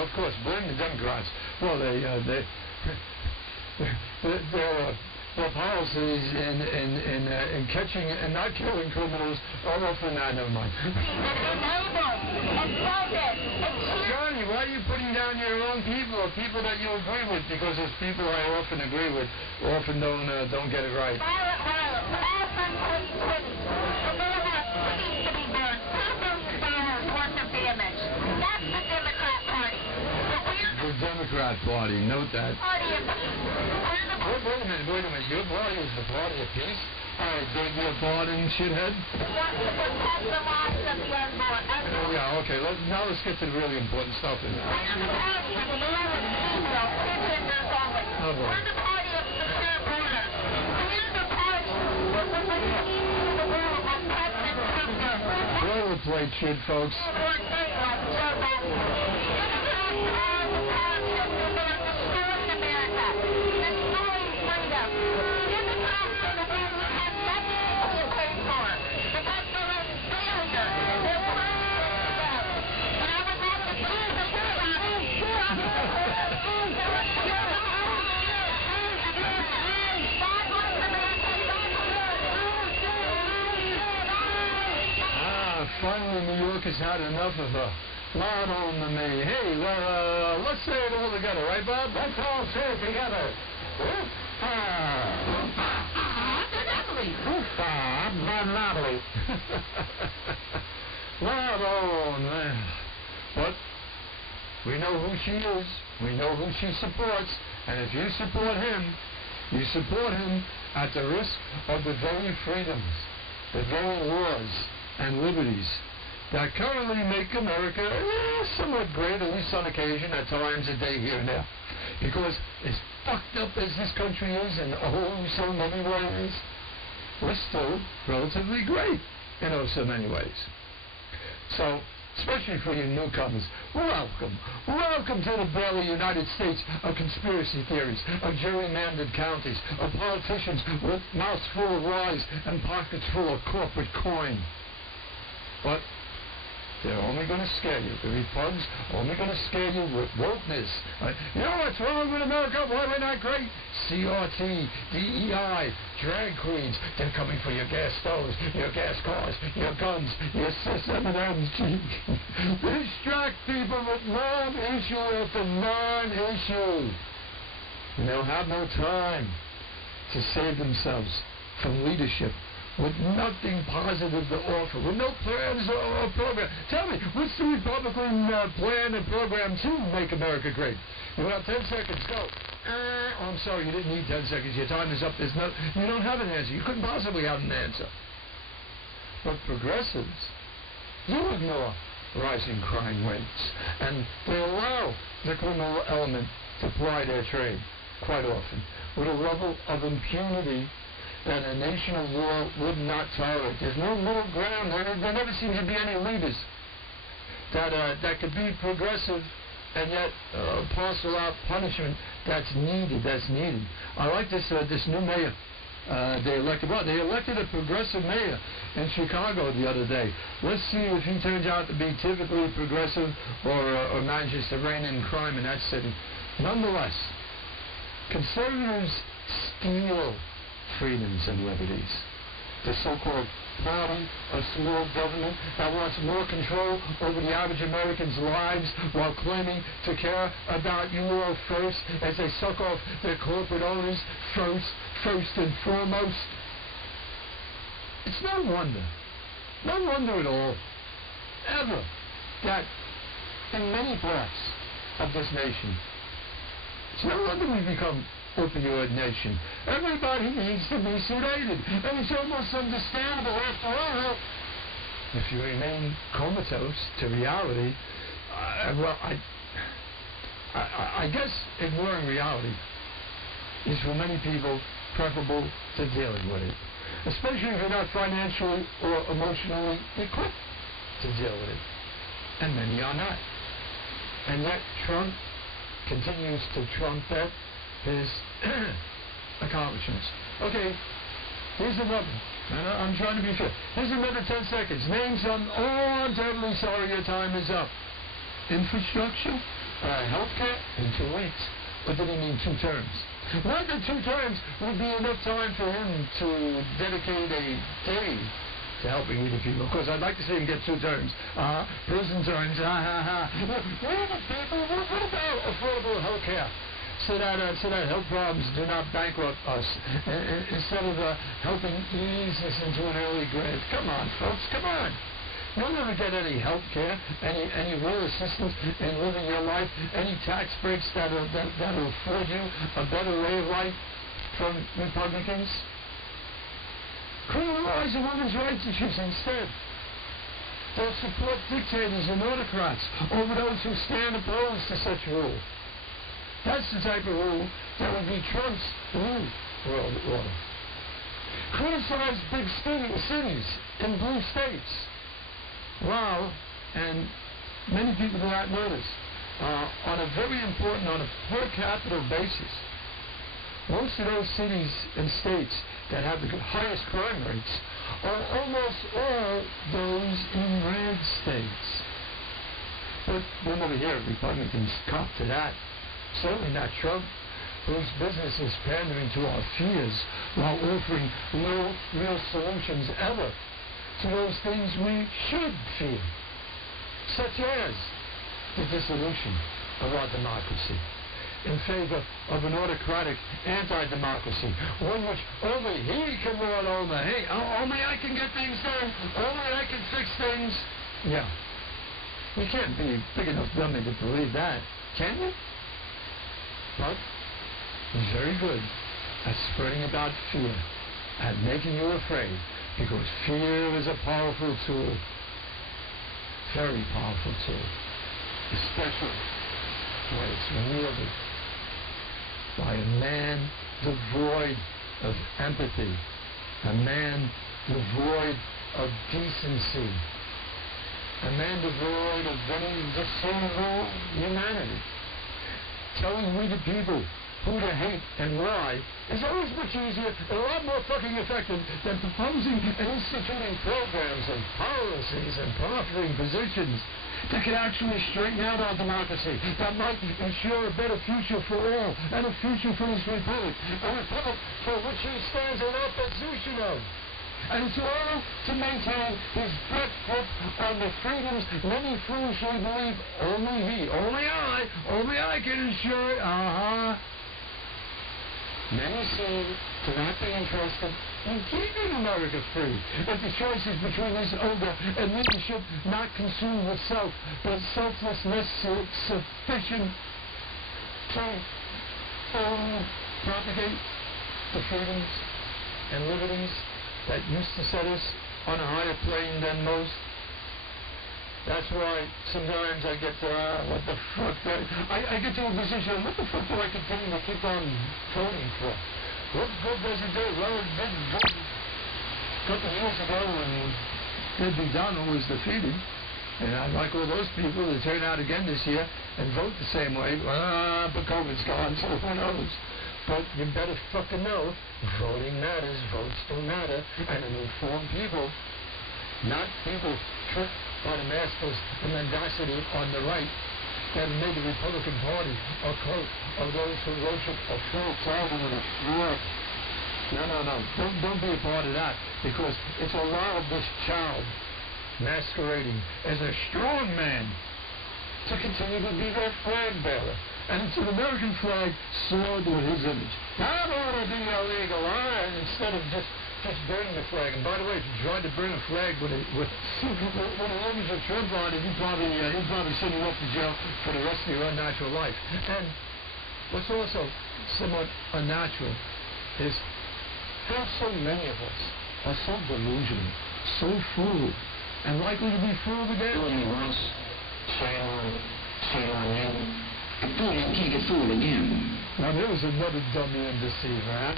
Yeah, of course, blame the Democrats. Well, their policies in catching and not killing criminals are often not. Never mind. Johnny, why are you putting down your own people or people that you agree with? Because those people I often agree with often don't get it right. The Democrat Party, note that. Wait a minute. Your party is the party of peace? All right, you're a pardon, shithead? Yeah, okay. Now let's get to the really important stuff. Oh, boy. Boilerplate shit, folks. Finally, New York has had enough of a loud on the me. Hey, let's say it all together, right, Bob? Let's all say it together. Monopoly. Loud on, man. But we know who she is. We know who she supports. And if you support him, you support him at the risk of the very freedoms, the very laws and liberties that currently make America somewhat great, at least on occasion, at times a day here and there. Because as fucked up as this country is in so many ways, we're still relatively great in so many ways. So, especially for you newcomers, welcome. Welcome to the barely United States of conspiracy theories, of gerrymandered counties, of politicians with mouths full of lies and pockets full of corporate coin. But they're only going to scare you. The repugs are only going to scare you with wokeness. You know what's wrong with America? Why we're not great? CRT, DEI, drag queens. They're coming for your gas stoves, your gas cars, your guns, your M&Ms. They distract people with non-issue after non-issue. And they'll have no time to save themselves from leadership with nothing positive to offer, with no plans or program. Tell me, what's the Republican plan and program to make America great? You have 10 seconds, go. Oh, I'm sorry, you didn't need 10 seconds. Your time is up. You don't have an answer. You couldn't possibly have an answer. But progressives, you ignore rising crime rates, and they allow the criminal element to ply their trade quite often with a level of impunity that a nation of war would not tolerate. There's no middle ground. There never seems to be any leaders that could be progressive and yet parcel out punishment that's needed. I like this new mayor they elected. Well, they elected a progressive mayor in Chicago the other day. Let's see if he turns out to be typically progressive or manages to rein in crime in that city. Nonetheless, conservatives steal freedoms and liberties. The so-called party of small government that wants more control over the average American's lives while claiming to care about you all first as they suck off their corporate owners first and foremost. It's no wonder at all, ever, that in many parts of this nation, it's no wonder we've become opioid nation. Everybody needs to be sedated. And it's almost understandable after all. If you remain comatose to reality, I guess ignoring reality is for many people preferable to dealing with it. Especially if you're not financially or emotionally equipped to deal with it. And many are not. And yet Trump continues to trumpet his accomplishments. Okay, here's another. And I'm trying to be fair. Here's another 10 seconds. Name some. Oh, I'm terribly sorry, your time is up. Infrastructure? health care in 2 weeks. But did he mean 2 terms? Not that 2 terms would be enough time for him to dedicate a day to helping the people. Of course, I'd like to see him get 2 terms. Prison terms. What about affordable health care? So that health problems do not bankrupt us. Instead of helping ease us into an early grave. Come on, folks, come on. You'll never get any health care, any real assistance in living your life, any tax breaks that'll afford you a better way of life from Republicans. Criminalize a woman's rights issues instead. They'll support dictators and autocrats over those who stand opposed to such rule. That's the type of rule that would be Trump's new world order. Criticize big cities in blue states. Wow, and many people do not notice. On a very important, on a per capita basis, most of those cities and states that have the highest crime rates are almost all those in red states. But we'll never hear Republicans cop to that. Certainly not Trump, whose business is pandering to our fears while offering no real solutions ever to those things we should fear, such as the dissolution of our democracy in favor of an autocratic anti-democracy, one which only he can lord over. Hey, only I can get things done, only I can fix things. Yeah. You can't be a big enough dummy to believe that, can you? But he's very good at spreading about fear, at making you afraid, because fear is a powerful tool, very powerful tool, especially when it's wielded by a man devoid of empathy, a man devoid of decency, a man devoid of any discernible humanity. Telling we the people who to hate and why is always much easier and a lot more fucking effective than proposing and instituting programs and policies and proffering positions that could actually straighten out our democracy, that might ensure a better future for all and a future for this republic, a republic for which he stands in opposition of. And it's all to maintain his grip on the freedoms many foolishly believe only I can ensure it. Many seem to not be interested in keeping America free. If the choice is between this ogre and leadership not consumed with self, but selflessness sufficient to propagate the freedoms and liberties that used to set us on a higher plane than most. That's why sometimes I get what the fuck, I get to a position, what the fuck do I continue to keep on voting for? What good does it do? Well, it did good a couple of years ago when Ed McDonald was defeated, and I'd like all those people to turn out again this year and vote the same way. But COVID's gone, so who knows? But you better fucking know, voting matters, votes do matter, and an informed people, not people tricked by the masters of mendacity on the right that made the Republican Party a cult of those who worship a full flag with a sword. No. Don't be a part of that, because it's allowed this child masquerading as a strong man to continue to be their flag bearer. And it's an American flag soared with his image. That ought to be illegal, instead of just burning the flag. And by the way, if you tried to burn a flag with an image of Trump on it, he'd probably send you off to jail for the rest of your unnatural life. And what's also somewhat unnatural is how so many of us are so delusional, so fooled, and likely to be fooled again. Shame on you. The fool can't get fooled again. Now, there was another dummy and deceiver, huh?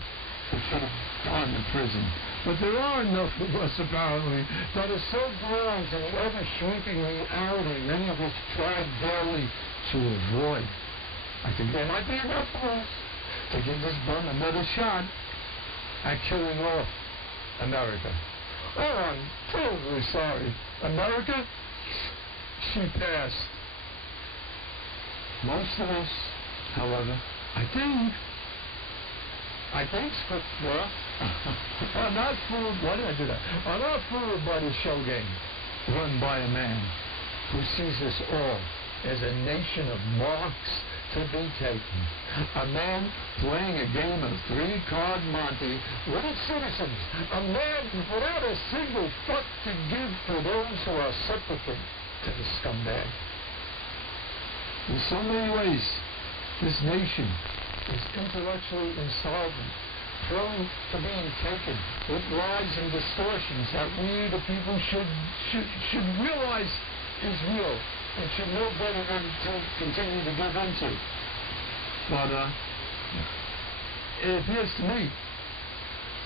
Who should have gone to prison. But there are enough of us, apparently, that are so blind to the ever-shrinking reality many of us try daily to avoid. I think there might be enough of us to give this bum another shot at killing off America. Oh, I'm terribly sorry. America, she passed. Most of us, however, I think, well, are not fooled. Why did I do that? Are not fooled by the show game run by a man who sees us all as a nation of marks to be taken. A man playing a game of three-card Monte with its citizens. A man without a single fuck to give for those who are sympathetic to the scumbag. In so many ways, this nation is intellectually insolvent, prone to being taken with lies and distortions that we, the people, should realize is real and should know better than to continue to give into. But it appears to me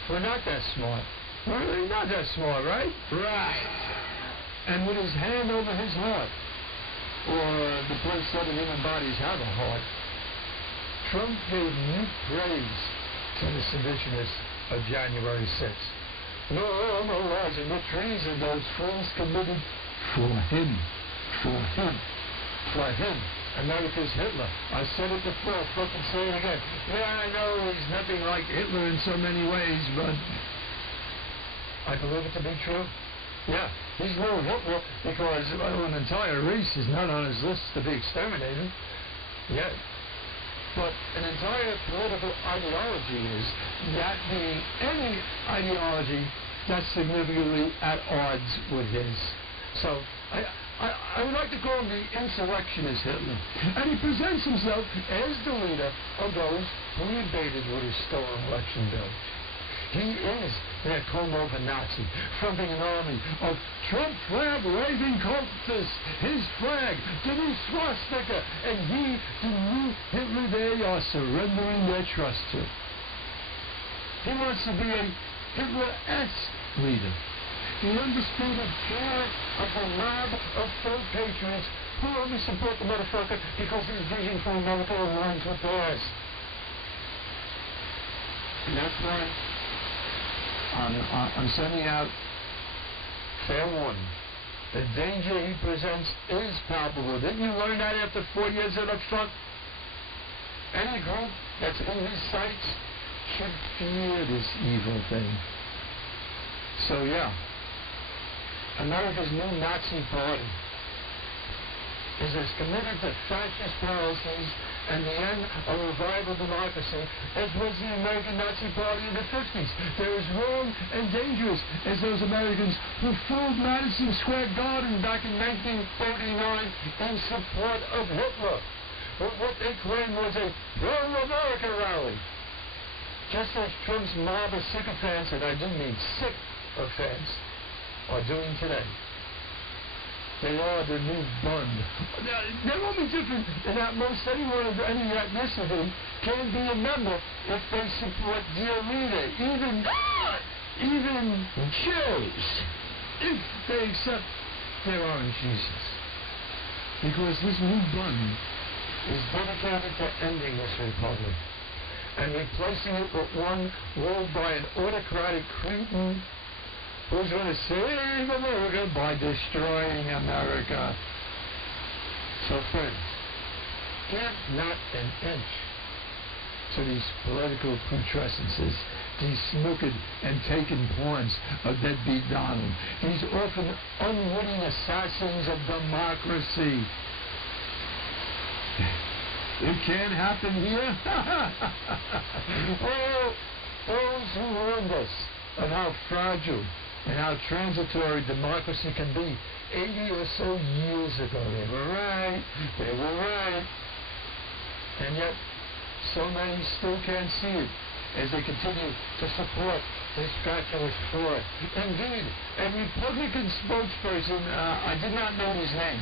we're not that smart. We're really not that smart, right? Right. And with his hand over his heart, or the place other human bodies have a heart, Trump gave mute praise to the seditionists of January 6th. No lies and no treason those fools committed for him. America's Hitler. I said it before, fucking say it again. Yeah, I know he's nothing like Hitler in so many ways, but I believe it to be true. Yeah, he's no Hitler because an entire race is not on his list to be exterminated. Yeah. But an entire political ideology is that being any ideology that's significantly at odds with his. So I would like to call him the insurrectionist Hitler. And he presents himself as the leader of those who he invaded with his stolen election bill. He is that comb-over Nazi, fronting an army of Trump flag waving cultists, his flag, the new swastika, and he, the new Hitler they are surrendering their trust to. He wants to be a Hitler-esque leader. The undisputed fear of the mob of faux patriots who only support the motherfucker because his vision for America aligns with theirs. And that's why I'm sending out fair warning. The danger he presents is palpable. Didn't you learn that after 4 years of the fuck? Any group that's in his sights should fear this evil thing. So yeah, America's new Nazi party is as committed to fascist policies and the end of revival democracy as was the American Nazi Party in the 50s. They're as wrong and dangerous as those Americans who fooled Madison Square Garden back in 1939 in support of Hitler. What they claimed was a pro-America rally. Just as Trump's mob of sycophants, and I do mean sick offense, are doing today. They are the new bun. They won't be different in that most anyone of any ethnicity can be a member if they support their leader. Even Jews, if they accept their own Jesus. Because this new bun is dedicated to ending this republic and replacing it with one ruled by an autocratic cretin who's going to save America by destroying America. So friends, give not an inch to these political putrescences, these snookered and taken pawns of deadbeat Donald, these often unwitting assassins of democracy. It can't happen here. Well, those who warned us of how fragile and how transitory democracy can be 80 or so years ago. They were right. And yet, so many still can't see it as they continue to support this fatuous fraud. Indeed, a Republican spokesperson, I did not know his name,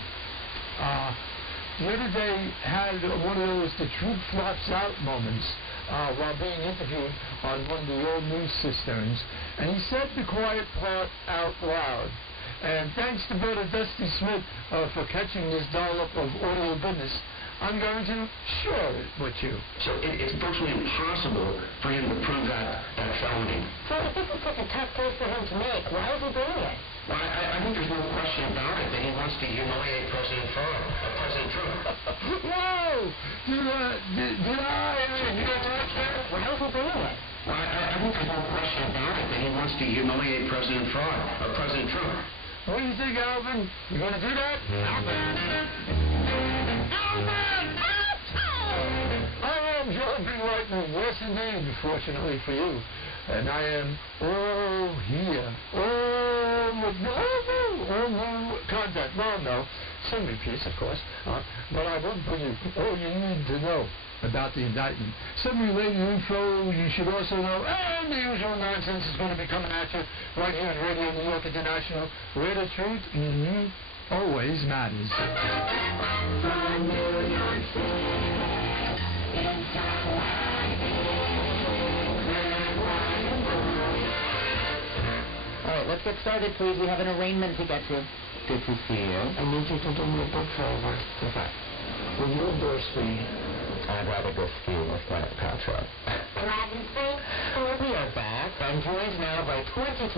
the other day had one of those the truth flops out moments while being interviewed on one of the old news cisterns, and he said the quiet part out loud. And thanks to Brother Dusty Smith for catching this dollop of audio goodness, I'm going to share it with you. So it's virtually impossible for him to prove that felony. So if this is such a tough case for him to make, why is he doing it? Well, I think there's no question about it that he wants to humiliate President Trump. Whoa! Did I hear that? Well, how's it going? Well, I think there's no question about it that he wants to humiliate President Trump. What do you think, Alvin? You going to do that? Alvin! I am John B. Whiteman, West Indian, fortunately for you. And I am all here. Contact. No. Some repeats, of course. But I won't bring you all you need to know about the indictment. Some related info you should also know, and the usual nonsense is going to be coming at you right here on Radio Newyork International, where the truth always matters. From New York City, All right, let's get started, please. We have an arraignment to get to. Good to see you. I need you to do me a big favor. What's that? Will you endorse me? I'd rather go skiing with Gwyneth Paltrow. We are back. I'm joined now by 2024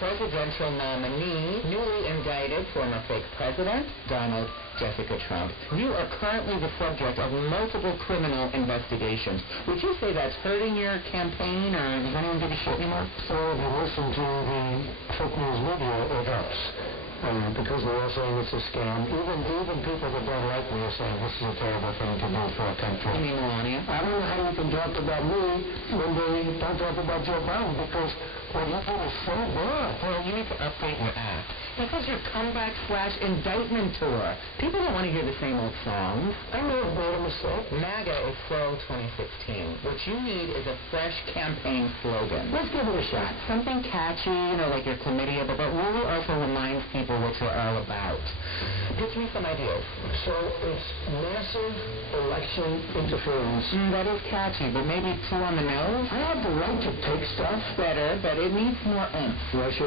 presidential nominee, newly indicted former fake president, Donald Jessica Trump. You are currently the subject of multiple criminal investigations. Would you say that's hurting your campaign, or does anyone give a shit anymore? So if you listen to the fake news media, it helps. Because they're all saying it's a scam. Even people that don't like me are saying this is a terrible thing to do for a country. You mean Melania? I don't know how you can talk about me when they don't talk about Joe Biden, because what he did is so bad. Well, you need to update your act. Because your comeback/indictment tour. People don't want to hear the same old songs. I know I've made a mistake. MAGA is slow 2016. What you need is a fresh campaign slogan. Let's give it a shot. Something catchy, like your chlamydia, but really also reminds people what you're all about. Give me some ideas. So it's massive election interference. That is catchy, but maybe too on the nose? I have the right to take stuff. Better, but it needs more oomph. Russia.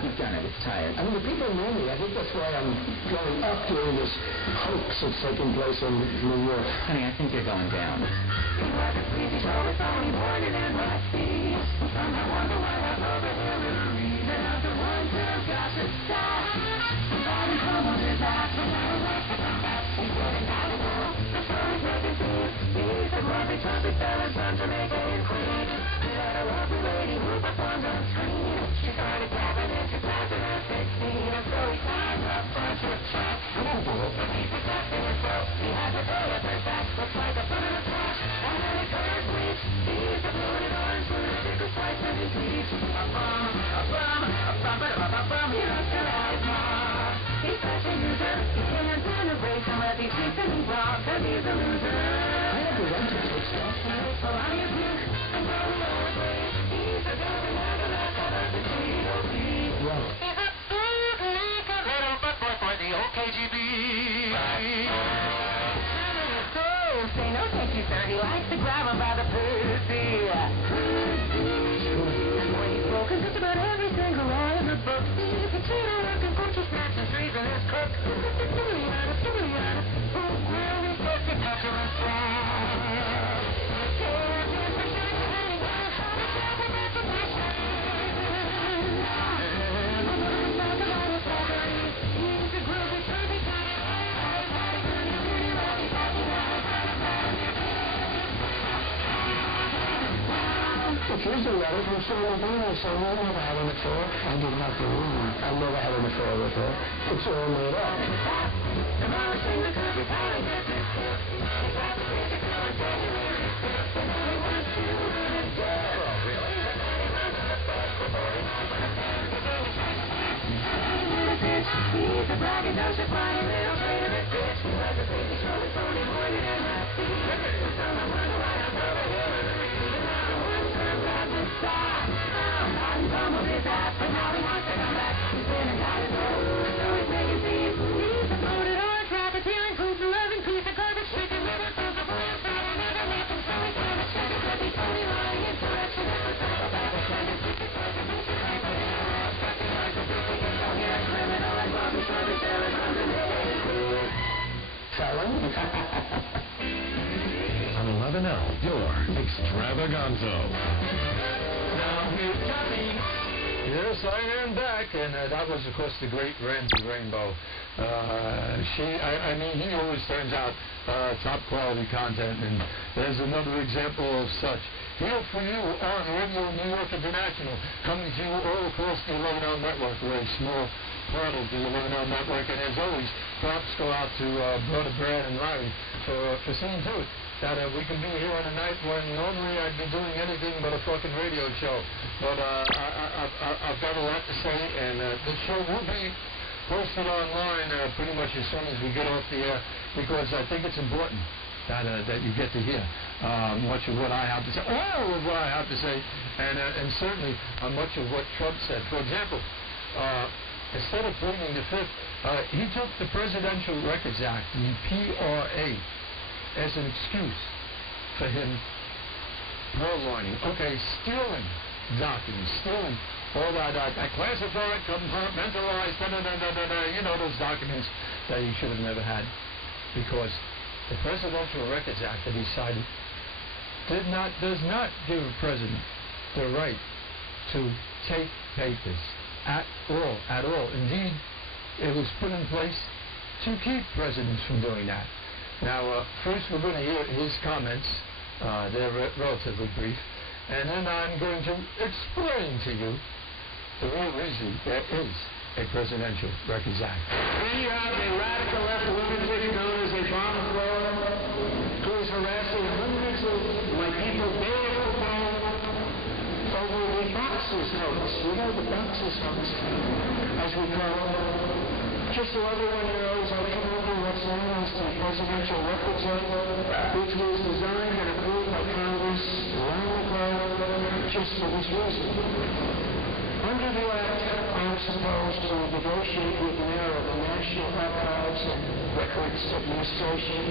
You've done it. It's tired. I mean, the people know me. I think that's why I'm going up during this hoax that's taking place in New York. Honey, I think you're going down. Say no thank you, sir. He likes to grab him by the pussy. When he's broken just about every single line in the book. He's a cheater, working butcher, snacks and trees in his cook. Here's a letter from Senator Obama saying I never had an affair. I did not believe her. I never had an affair with her. It's all made up. He's a braggadocious, flying little favorite bitch. He loves the baby show, it's only more than I see. Someone wonder why I'm over here. I'm bumbled his ass, but now he wants to come back. He's been and got his own, so he's making scenes. He's a bloated orange, racketeering, food for loving, piece of garbage, chicken liver, food for boys, but I'll never make him so he's gonna check it, but he's only lying insurrection, it's a psychopath, it's like a secret person, it's a psychopath, it's a don't hear a criminal, like Bobby Shortwave, there is underneath. Felon? On 11L, your extravaganza. Now here's Johnny. Yes, I am back, and that was, of course, the great Randy Rainbow. He always turns out top quality content, and there's another example of such. Here for you on Radio Newyork International, coming to you all across the 11-hour network. We're a small part of the 11-hour network, and as always, props go out to Brother Brad and Larry for seeing to it that we can be here on a night when normally I'd be doing anything but a fucking radio show. But I've got a lot to say, and the show will be posted online pretty much as soon as we get off the air, because I think it's important that you get to hear much of what I have to say, all of what I have to say, and certainly much of what Trump said. For example, instead of pleading the fifth, he took the Presidential Records Act, the PRA, as an excuse for him purloining, stealing documents, stealing all that classified, compartmentalized, those documents that he should have never had, because the Presidential Records Act that he cited does not give a president the right to take papers at all. Indeed, it was put in place to keep presidents from doing that. Now, first we're going to hear his comments. They're relatively brief. And then I'm going to explain to you the real reason there is a Presidential Records Act. We have a radical left lunatic known as a bomb thrower who is harassing hundreds of my people day after day over the boxes hoax. You know the boxes hoax, as we call it. Just so everyone knows, I came over what's known as the Presidential Records Act, which was designed and approved by Congress long ago just for this reason. Under the Act, I'm supposed to negotiate with the mayor of the National Archives and Records Administration,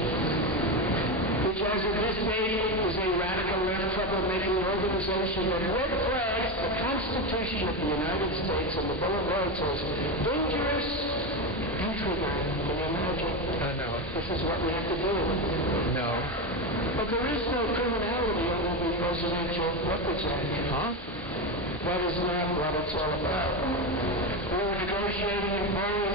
which as of this date is a radical left troublemaking organization that red flags the Constitution of the United States and the Bill of Rights as dangerous. Can you imagine? No. This is what we have to do. No. But there is no criminality under the Presidential Records Act. Huh? That is not what it's all about. We were negotiating in very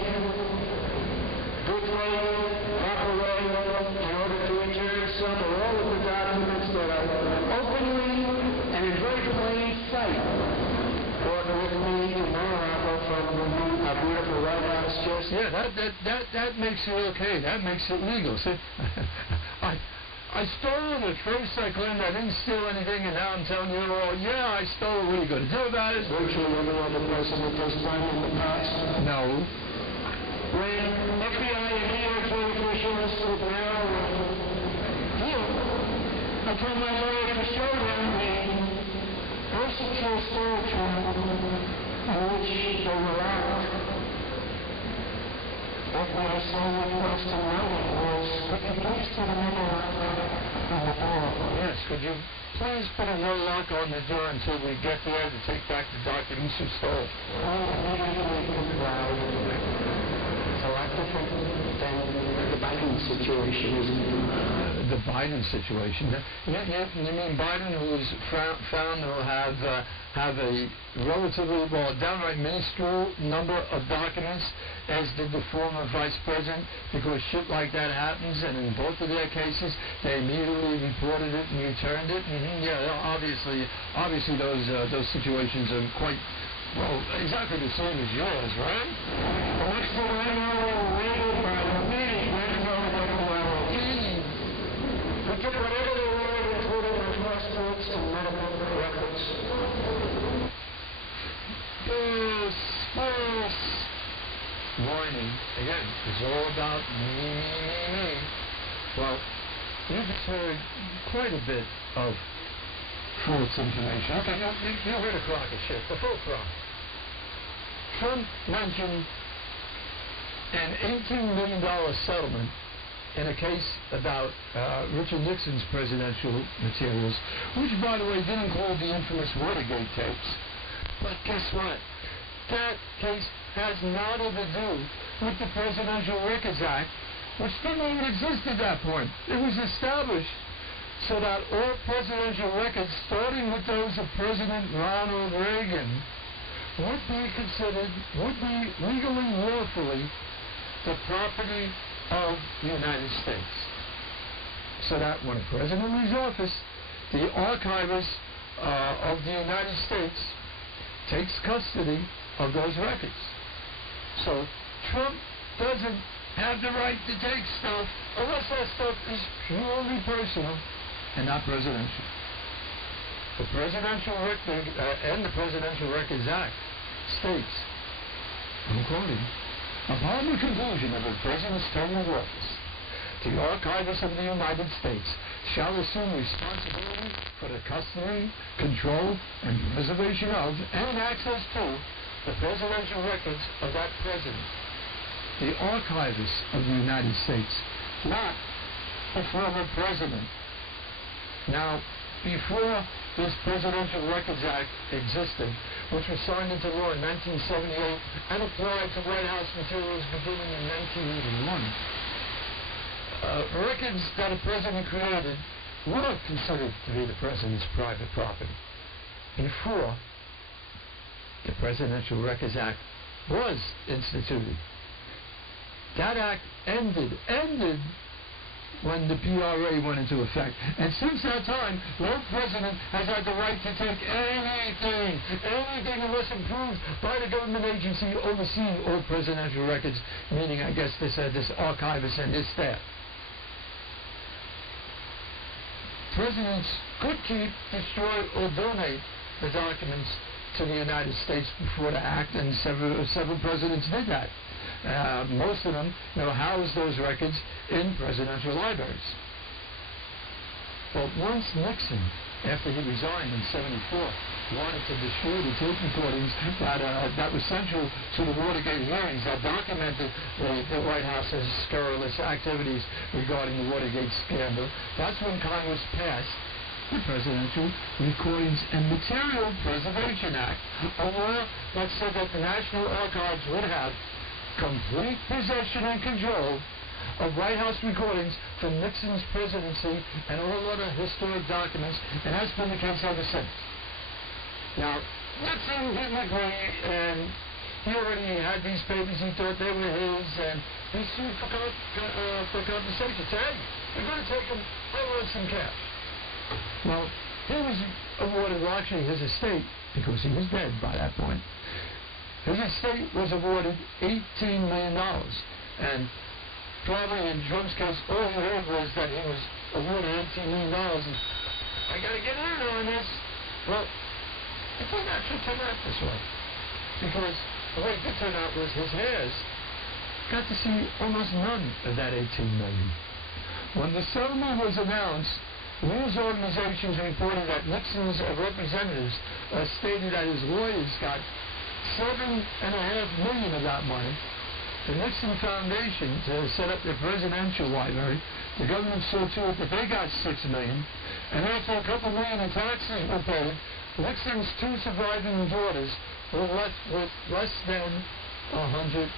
good faith, proper way, in order to return some or all of the documents that are openly and in very plain sight brought with me tomorrow from our beautiful White House. Yeah, that makes it okay. That makes it legal. See, I stole it. At first I claimed I didn't steal anything, and now I'm telling you all, I stole it. What are you going to do about it? Virtually every other president has done in the past. No. When FBI and New York officials would now here, I told my lawyer to show them the versatile storage room in which they were locked. What we are saying request in writing was, could you please put another lock on the door? Yes, could you please put another lock on the door until we get there to take back the documents you stole? Immediately complied. It's a lot different than the Biden situation, isn't it? The Biden situation? You mean Biden, who was found to have a relatively, downright minuscule number of documents, as did the former vice president, because shit like that happens, and in both of their cases, they immediately reported it and returned it. Obviously those situations are quite, exactly the same as yours, right? Next thing I know, raided by the media, we took whatever they wanted, including our passports and medical records. Warning. Again, it's all about me. Well, you've heard quite a bit of false information. Okay, you heard a crock of shit, the full crock. Trump mentioned an $18 million settlement in a case about Richard Nixon's presidential materials, which, by the way, didn't include the infamous Watergate tapes. But guess what? That case has nothing to do with the Presidential Records Act, which didn't even exist at that point. It was established so that all presidential records, starting with those of President Ronald Reagan, would be legally, lawfully, the property of the United States. So that when a president leaves office, the archivist of the United States takes custody of those records. So Trump doesn't have the right to take stuff unless that stuff is purely personal and not presidential. The Presidential Record and the Presidential Records Act states, I'm quoting, upon the conclusion of a president's term of office, the archivist of the United States shall assume responsibility for the custody, control, and preservation of, and access to, the presidential records of that president. The archivist of the United States, not the former president. Now, before this Presidential Records Act existed, which was signed into law in 1978 and applied to White House materials beginning in 1981, records that a president created were considered to be the president's private property. Before the Presidential Records Act was instituted, that act ended when the PRA went into effect. And since that time, no president has had the right to take anything unless approved by the government agency overseeing all presidential records, meaning, I guess, this archivist and his staff. Presidents could keep, destroy, or donate the documents to the United States before the act, and several presidents did that. Most of them, housed those records in presidential libraries. But once Nixon, after he resigned in '74, wanted to destroy the tape recordings that were central to the Watergate hearings that documented the White House's scurrilous activities regarding the Watergate scandal, that's when Congress passed the Presidential Recordings and Material Preservation Act, a law that said that the National Archives would have complete possession and control of White House recordings from Nixon's presidency and all other historic documents, and that's been the case ever since. Now, Nixon didn't agree, and he already had these papers, he thought they were his, and he sued for compensation. Said, hey, we're going to take them, I want some cash. Well, he was awarded, well, actually his estate, because he was dead by that point, his estate was awarded $18 million. And probably in Trump's case, all he heard was that he was awarded $18 million. And I got to get in on this. Well, it didn't actually turn out this way. Because the way it did turn out was his heirs got to see almost none of that $18 million. When the settlement was announced, news organizations reported that Nixon's representatives stated that his lawyers got $7.5 million of that money. The Nixon Foundation, to set up their presidential library, the government saw to it that they got $6 million. And after a couple million in taxes were paid, Nixon's two surviving daughters were left with less than $100,000.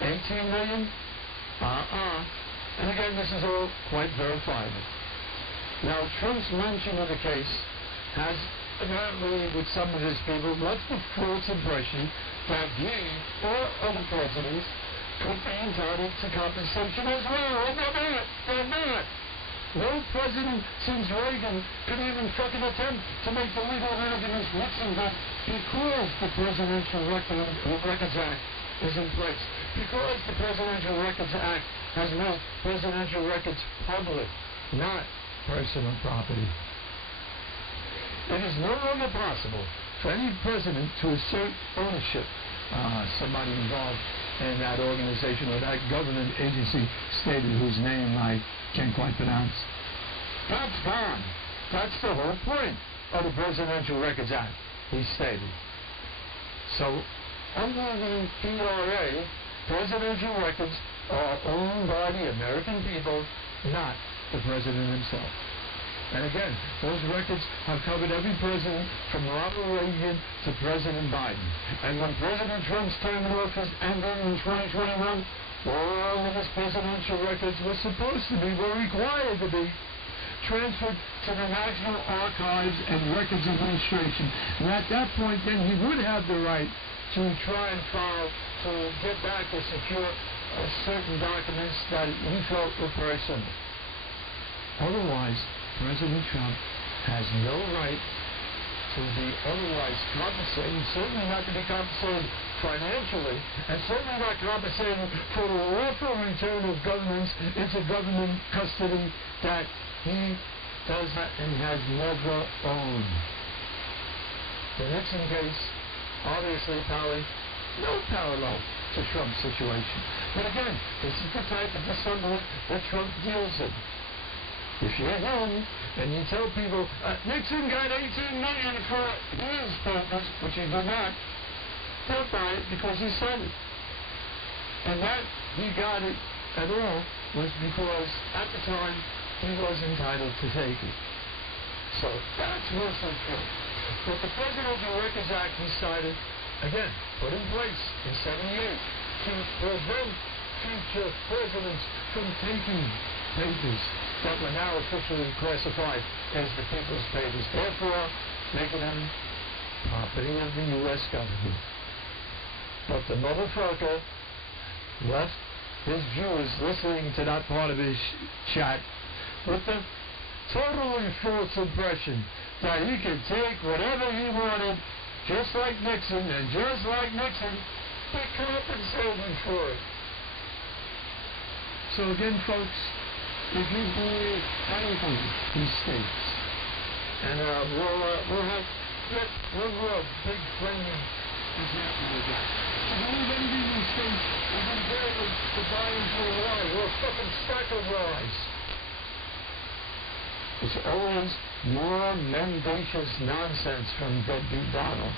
$18 million? And again, this is all quite verifiable. Now, Trump's mention of the case has apparently, with some of his people, left the false impression that he or other presidents could be entitled to compensation as well. And they're not. No president since Reagan could even fucking attempt to make the legal arguments Nixon did because the Presidential Records Act is in place. Because the Presidential Records Act has made presidential records public, not personal property. It is no longer possible for any president to assert ownership, somebody involved in that organization or that government agency stated whose name I can't quite pronounce. That's gone. That's the whole point of the Presidential Records Act, he stated. So, under the PRA, presidential records are owned by the American people, not the president himself. And again, those records have covered every president from Ronald Reagan to President Biden. And when President Trump's term in office ended in 2021, all of his presidential records were supposed to be, were required to be, transferred to the National Archives and Records Administration. And at that point, then, he would have the right to try and file to get back or secure certain documents that he felt were personal. Otherwise, President Trump has no right to be otherwise compensated, certainly not to be compensated financially, and certainly not compensated for the lawful return of governments into government custody that he does not and has never owned. The Nixon case, obviously, no parallel to Trump's situation. But again, this is the type of assembly that Trump deals in. If you're him and you tell people, Nixon got $18 million for his purpose, which he did not, they'll buy it because he said it. And that he got it at all was because, at the time, he was entitled to take it. So that's mostly true. But the Presidential Records Act decided, again, put in place in 78 to prevent future presidents from taking papers that were now officially classified as the people's papers, therefore making them property of the U.S. government. But the motherfucker left his viewers listening to that part of his chat with the totally false impression that he could take whatever he wanted, just like Nixon, and just like Nixon, they compensated for it. So again, folks, if you believe anything he states, and we'll have yet one more big flaming example of that. If you believe anything he states, is invariably to buy into a lie or a fucking stack of lies. It's always more mendacious nonsense from deadbeat Donald,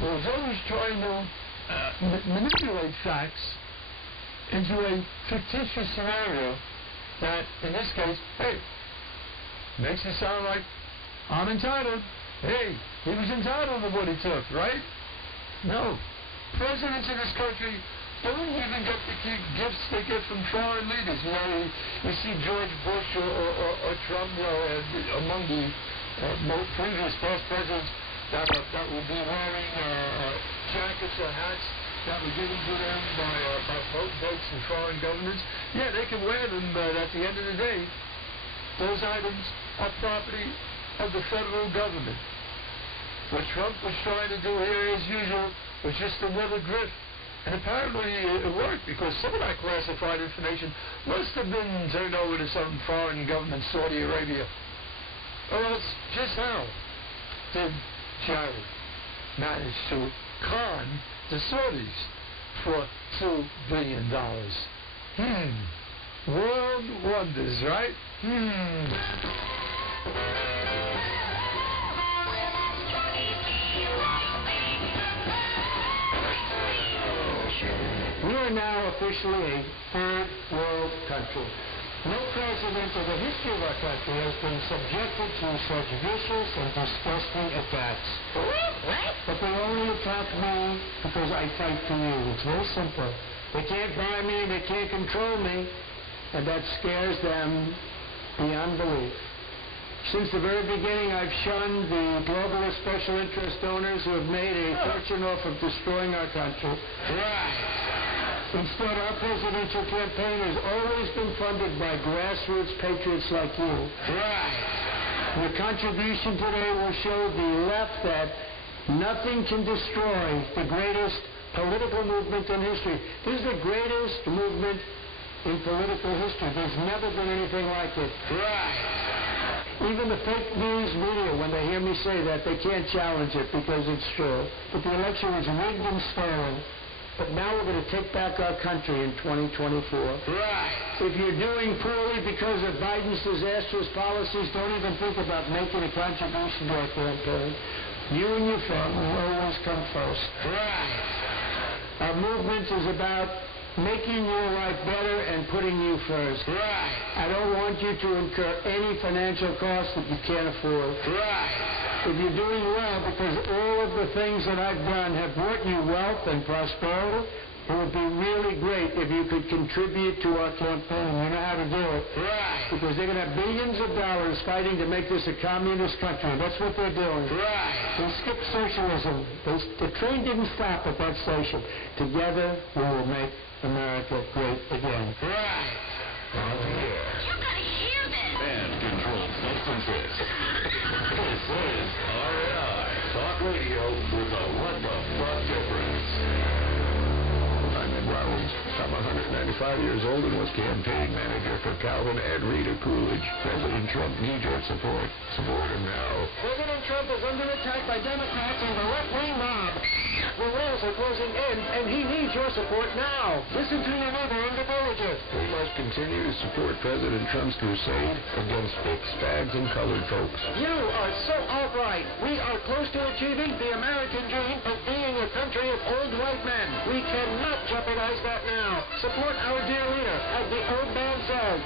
who is always trying to manipulate facts into a fictitious scenario that, in this case, hey, makes it sound like I'm entitled. Hey, he was entitled to what he took, right? No. Presidents in this country don't even get the gifts they get from foreign leaders. You know, you see George Bush or Trump, you know, among the most previous past presidents that will be wearing jackets or hats that were given to them by boats and foreign governments. Yeah, they can wear them, but at the end of the day, those items are property of the federal government. What Trump was trying to do here, as usual, was just another grift. And apparently it worked, because some of that classified information must have been turned over to some foreign government, Saudi Arabia. Or else, just how did Jared manage to con the Saudis for $2 billion? World wonders, right? We are now officially a third world country. No president in the history of our country has been subjected to such vicious and disgusting attacks. But they only attack me because I fight for you. It's very simple. They can't buy me, they can't control me, and that scares them beyond belief. Since the very beginning, I've shunned the globalist special interest owners who have made a fortune off of destroying our country. Instead, our presidential campaign has always been funded by grassroots patriots like you. Your contribution today will show the left that nothing can destroy the greatest political movement in history. This is the greatest movement in political history. There's never been anything like it. Even the fake news media, when they hear me say that, they can't challenge it because it's true. But the election was rigged and stolen. But now we're going to take back our country in 2024. If you're doing poorly because of Biden's disastrous policies, don't even think about making a contribution to our campaign. You and your family will always come first. Our movement is about making your life better and putting you first. I don't want you to incur any financial costs that you can't afford. If you're doing well, because all of the things that I've done have brought you wealth and prosperity, It would be really great if you could contribute to our campaign. You know how to do it. Right. Because they're going to have billions of dollars fighting to make this a communist country. That's what they're doing. Right. They skipped socialism. The train didn't stop at that station. Together, we will make America great again. Right. On the air. You gotta hear this. And controlled substances. This is RNI Talk Radio with a what the fuck difference. I'm Ed Rollins. I'm 195 years old and was campaign manager for Calvin and Rita Coolidge. President Trump needs your support. Support him now. President Trump is under attack by Democrats and the left-wing mob. The walls are closing in, and he needs your support now. Listen to your neighbor in the villages. We must continue to support President Trump's crusade against fixed fags and colored folks. You are so outright. We are close to achieving the American dream of being a country of old white men. We cannot jeopardize that now. Support our dear leader, as the old man says.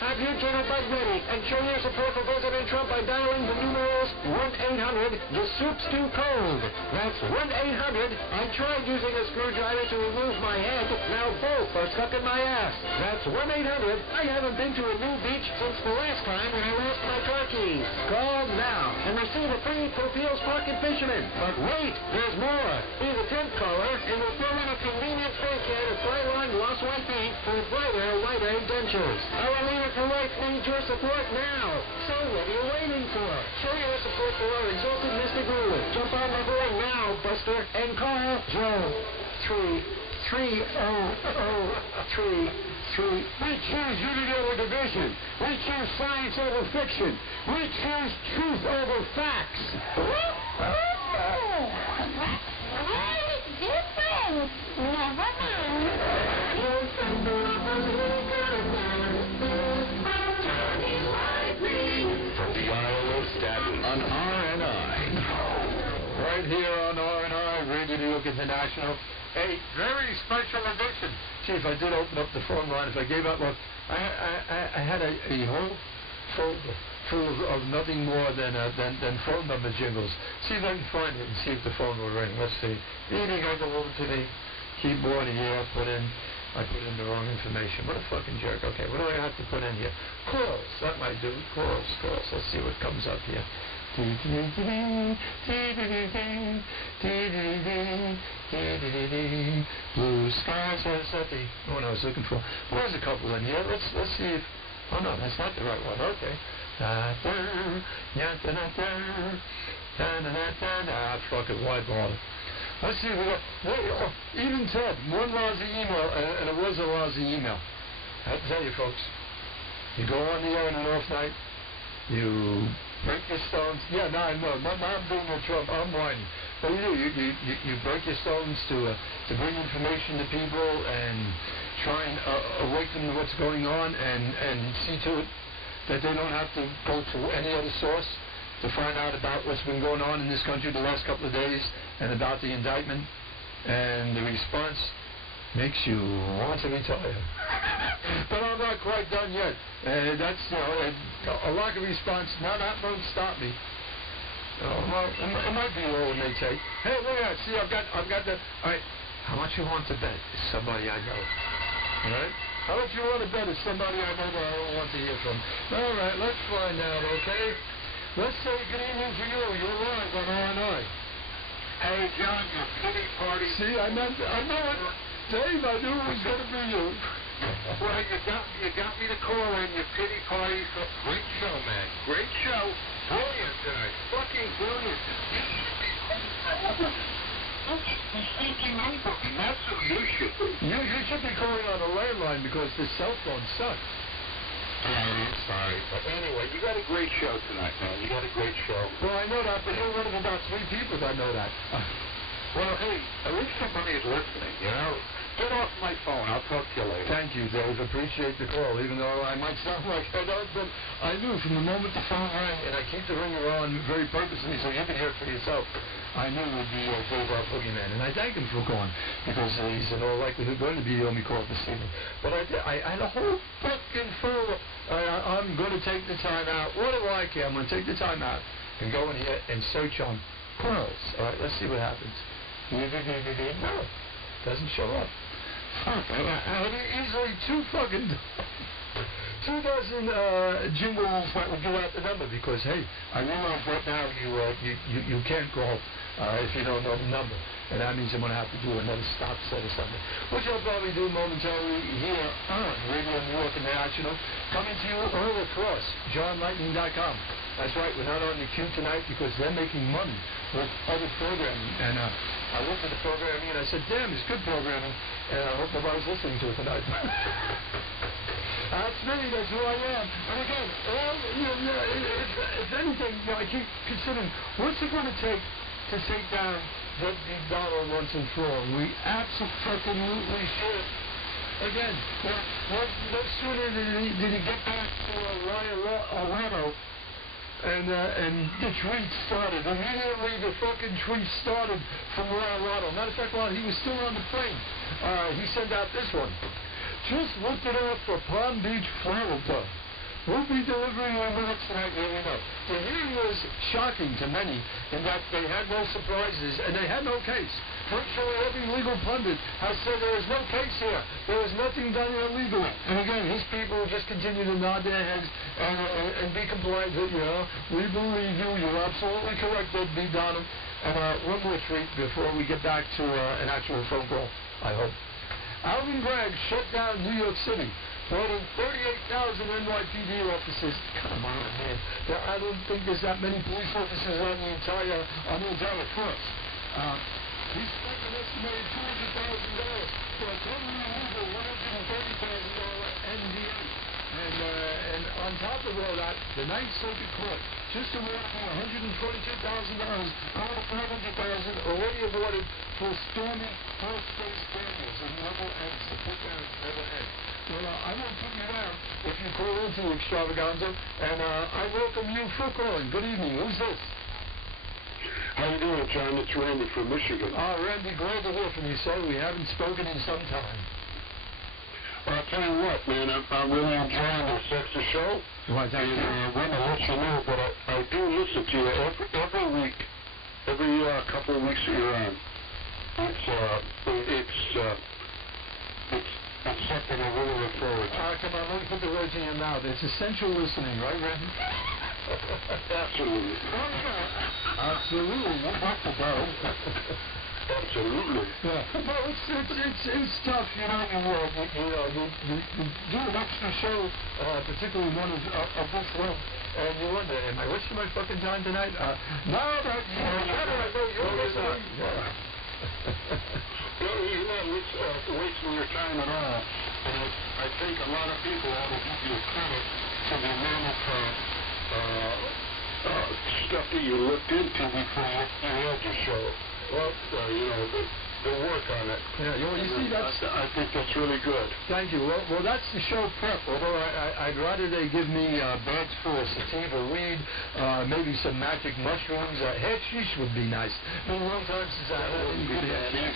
Have your dinner bug ready and show your support for President Trump by dialing the numerals 1-800-The Soup's Too Cold. That's 1-800. I tried using a screwdriver to remove my head. Now both are stuck in my ass. That's 1-800. I haven't been to a new beach since the last time when I lost my car keys. Call now and receive a free Copios Pocket Fisherman. But wait, there's more. Be the 10th caller and we'll throw in a convenient facehead of Flyline Lost White Paint for brighter, whiter dentures. Our leader for life needs your support now. So what are you waiting for? Show your support for our exalted Mr. Grueller. Jump on the board now, Buster, and call Joe 33003. We choose unity over division. We choose science over fiction. We choose truth over facts. Different. Never From the Isle of Staten on RNI. Right here on RNI, Radio New York International, a very special edition. Chief, I did open up the phone line. If I gave up, look, I had a whole folder full of nothing more than phone number jingles. See if I can find it and see if the phone will ring. Let's see. Meaning I go over to the keyboard here, I put in the wrong information. What a fucking jerk. Okay, what do I have to put in here? Calls. That might do. Calls. Let's see what comes up here. Blue skies. That's not the one I was looking for. Well, there's a couple in here. Let's see if... Oh, no, that's not the right one. Okay. Fuck it. Why bother? Let's see if we got... Even Ted, one lousy email, and it was a lousy email. I tell you, folks, you go on the air on an off night, you break your stones. Yeah, no, I know. Now I'm doing no trouble. I'm whining. But you do. You break your stones to bring information to people and try and awaken what's going on and see to it that they don't have to go to any other source to find out about what's been going on in this country the last couple of days and about the indictment. And the response makes you want to retire. But I'm not quite done yet. That's, a lack of response. Now that won't stop me. Well, it might be low when they take. Hey, look at that. See, I've got the... All right, how much you want to bet? Somebody I know. All right? How much you want to bet is somebody I know that I don't want to hear from. All right, let's find out, okay? Let's say good evening to you. You're live on RNI. Hey, John, your pity party. See, I know it. Dave, I knew it was going to be you. Well, you got me to call in your pity party. Great show, man. Great show. Brilliant tonight. Fucking brilliant. That's what you should do. You should be calling on a landline because the cell phone sucks. Sorry. But anyway, you got a great show tonight, man. You got a great show. Well, I know that, but you're one of about 3 people that know that. Well, hey, at least somebody is listening, you know? Get off my phone. I'll talk to you later. Thank you, Dave. Appreciate the call, even though I might sound like I don't, but I knew from the moment the phone rang, and I keep the ringer on very purposely so you can hear it for yourself, I knew it would be Dave, our boogeyman. And I thank him for calling, because he's in all likelihood going to be the only call this evening. But I had a whole fucking full... I'm going to take the time out. What do I care? I'm going to take the time out and go in here and search on pearls. All right, let's see what happens. No, doesn't show up. Easily two dozen jingles that would give out the number because, hey, I realize right now you can't call if you don't know the number. And that means I'm going to have to do another stop set or something, which I'll probably do momentarily here on Radio Newyork International, coming to you all across johnlightning.com. That's right, we're not on the queue tonight because they're making money with other programming. And I looked at the programming and I said, damn, it's good programming, and I hope nobody's listening to it tonight. That's me, that's who I am. And again, if anything, I keep considering, what's it going to take to take down the dollar once and for all? We absolutely should. Again, no sooner did he get back to Orlando, and the tweet started. Immediately the fucking tweet started from Orlando. Matter of fact, while he was still on the plane, he sent out this one. Just looked it up for Palm Beach, Florida. We'll be delivering our minutes tonight, really know. The hearing was shocking to many in that they had no surprises and they had no case. Virtually every legal pundit has said there is no case here. There was nothing done illegally. And again, his people just continue to nod their heads and be compliant that, we believe you. You're absolutely correct, Ed B. Donham. And one more treat before we get back to an actual phone call, I hope. Alvin Bragg shut down New York City, brought in 38,000 NYPD officers. Come on, man. I don't think there's that many police officers on the entire force. He spent an estimated $200,000 for a totally illegal $130,000 NDA. And on top of all that, the Ninth Circuit Court just awarded $122,000 out of $500,000 already awarded for storming First Space Daniels and never ends. The put down never ends. Well, I won't put you down if you call into the extravaganza, and I welcome you for calling. Good evening. Who's this? How you doing, John? It's Randy from Michigan. Randy, glad to hear from you, sir. We haven't spoken in some time. I'll tell you what, man, I'm really enjoying this extra show. Well, thank you. I'm going to let you know, but I do listen to you every week, every couple of weeks that you're on. It's something I really look forward to. Come on, let me put the words in your mouth. It's essential listening, right, Randy? Absolutely. Absolutely. What about the bell? Absolutely. Yeah. Well, it's tough, you do an extra show, particularly one of this length, and you wonder, am I wasting my fucking time tonight? No, but you're listening. No, you're not wasting your time at all. And I think a lot of people ought to give you credit for the amount of stuff that you looked into before you had your show. Well, the work on it. Yeah, you see, I think that's really good. Thank you. Well, that's the show prep. Although I'd rather they give me bags full of sativa weed, maybe some magic mushrooms. Hashish would be nice. It's been a long time since I had any good hashish.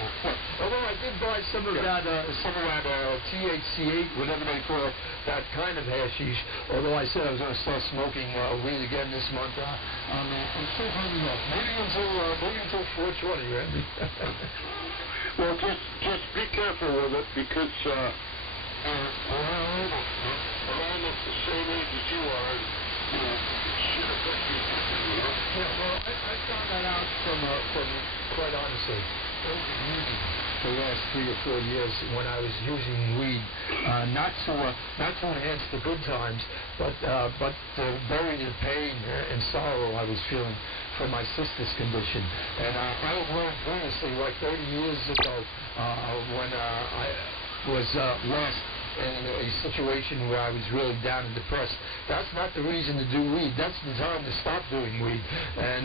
Although I did buy some of that THC8, whatever they call that kind of hashish. Although I said I was going to start smoking weed again this month. I'm still hungry up. Maybe until 420, Randy. Well, just be careful with it because we're almost the same age as you are. Shit affects you. Yeah, well, I found that out from quite honestly, the last 3 or 4 years when I was using weed, not to enhance the good times, but to bury the pain and sorrow I was feeling from my sister's condition. And I had learned previously, like 30 years ago, when I was last in a situation where I was really down and depressed. That's not the reason to do weed. That's the time to stop doing weed. And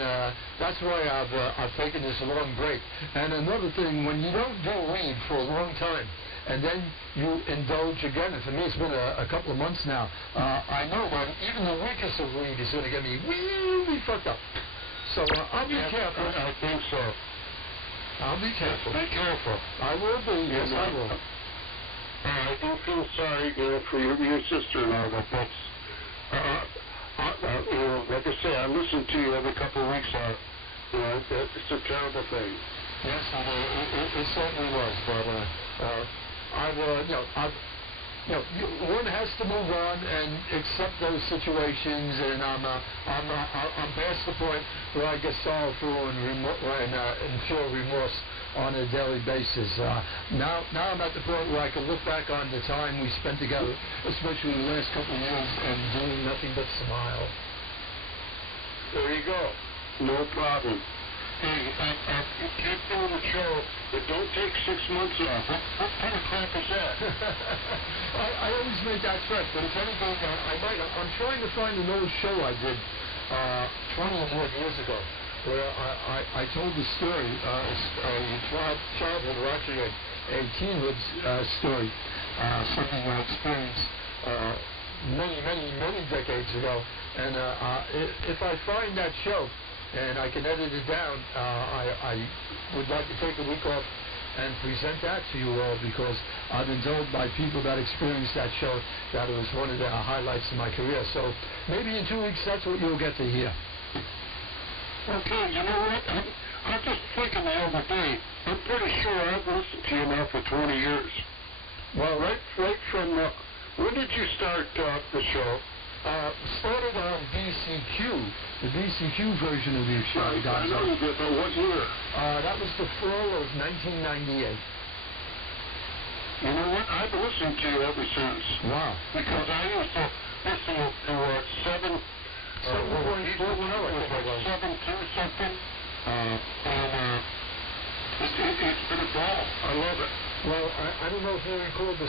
that's why I've taken this long break. And another thing, when you don't do weed for a long time, and then you indulge again, and for me it's been a couple of months now, I know that even the weakest of weed is going to get me really fucked up. So I'll be careful. I think so. I'll be careful. Be careful. I will be. Yes, I will. I do feel sorry, for your sister-in-law, but that's, like I say, I listen to you every couple of weeks. It's a terrible thing. Yes, it certainly was. But one has to move on and accept those situations, and I'm past the point where I get sorrowful and feel remorse on a daily basis. Now I'm at the point where I can look back on the time we spent together, especially the last couple of years, and doing nothing but smile. There you go. No problem. Hey, keep doing the show, but don't take 6 months off. What kind of crap is that? I always make that threat, but if anything, I'm trying to find an old show I did 20 or more years ago, where I told the story, a childhood, or actually a teenhood story, something I experienced many decades ago. And if I find that show, and I can edit it down, I would like to take a week off and present that to you all, because I've been told by people that experienced that show that it was one of the highlights of my career. So maybe in 2 weeks, that's what you'll get to hear. Okay, you know what? I'm just thinking the other day, I'm pretty sure I've listened to you now for 20 years. Well, right from, when did you start the show? Started on BCQ, the BCQ version of your show. I know, but what year? That was the fall of 1998. You know what? I've listened to you ever since. Wow. Because I used to listen to 7.2 something. And it's been a ball. I love it. Well, I don't know if you recall the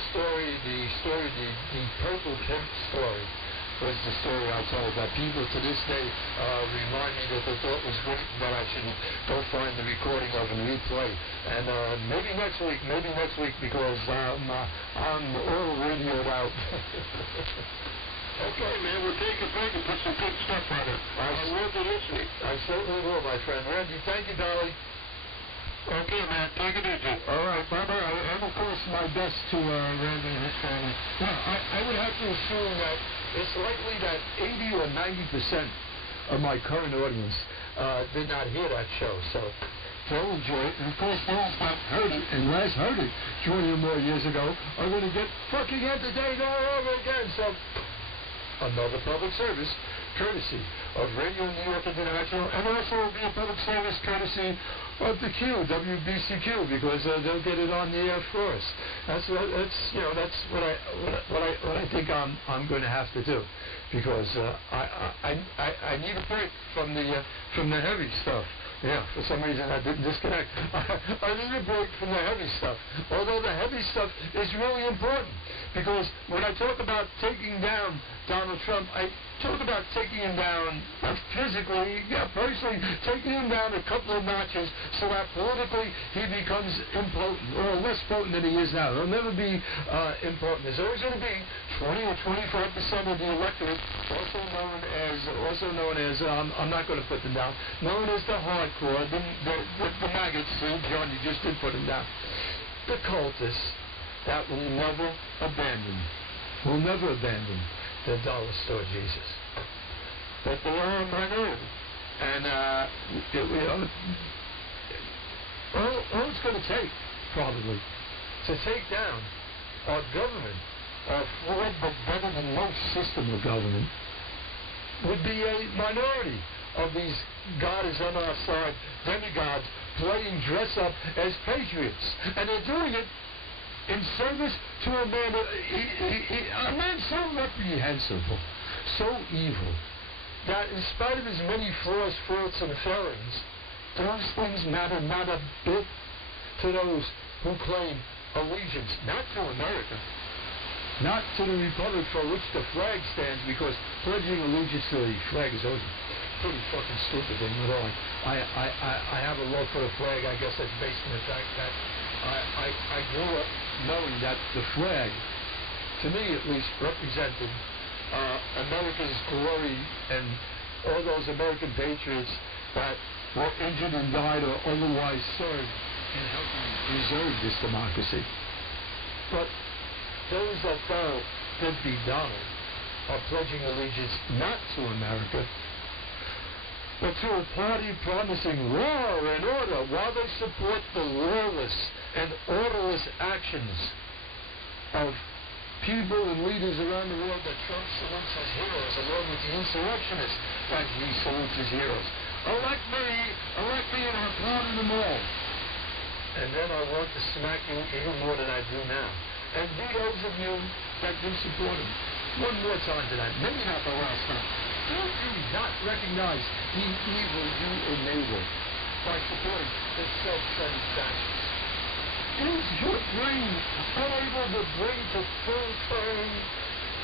Purple Pimp story. Was the story I told that people to this day remind me that they thought was great, that I should go find the recording of and replay. And maybe next week, because I'm all radioed out. Okay, man, we'll take a break and put some good stuff on it. I will be listening. I certainly will, my friend. Randy, thank you, darling. Okay, man, take it easy. All right, Barbara, I'm, of course, my best to Randy and his family. Now, I would have to assume that it's likely that 80 or 90% of my current audience did not hear that show, so they'll enjoy it. And, of course, those that heard it and last heard it 20 or more years ago are going to get fucking entertained all over again. So, another public service courtesy of Radio Newyork International, and also will be a public service courtesy of the WBCQ, because they'll get it on the air for us. That's what I think I'm going to have to do, because I need a break from the heavy stuff. Yeah, for some reason I didn't disconnect. I need a break from the heavy stuff. Although the heavy stuff is really important, because when I talk about taking down Donald Trump, I talk about taking him down physically, personally, taking him down a couple of notches so that politically he becomes impotent, or less potent than he is now. He'll never be impotent. There's always going to be 20 or 25% of the electorate, also known as I'm not going to put them down, known as the hardcore, the maggots. John, you just did put them down. The cultists that will never abandon the dollar store Jesus. But they are a minority. And all it's going to take, probably, to take down our government, our flawed but better than most system of government, would be a minority of these God is on our side demigods playing dress up as patriots. And they're doing it in service to a man, a man so reprehensible, so evil, that in spite of his many flaws, faults, and failings, those things matter not a bit to those who claim allegiance, not to America, not to the republic for which the flag stands, because pledging allegiance to the flag is always a pretty fucking stupid thing. I have a love for the flag. I guess that's based on the fact that I grew up knowing that the flag, to me at least, represented America's glory and all those American patriots that were injured and died or otherwise served in helping preserve this democracy. But those that follow Deadbeat Donald are pledging allegiance not to America, but to a party promising law and order while they support the lawless and orderless actions of people and leaders around the world that Trump salutes as heroes, along with the insurrectionists that he salutes as heroes. Elect me, and I'm proud of them all. And then I want to smack you even more than I do now. And be those of you that do support him. One more time tonight, maybe not the last time. Don't you not recognize the evil you enable by supporting the self-satisfaction? Is your brain unable to bring to full term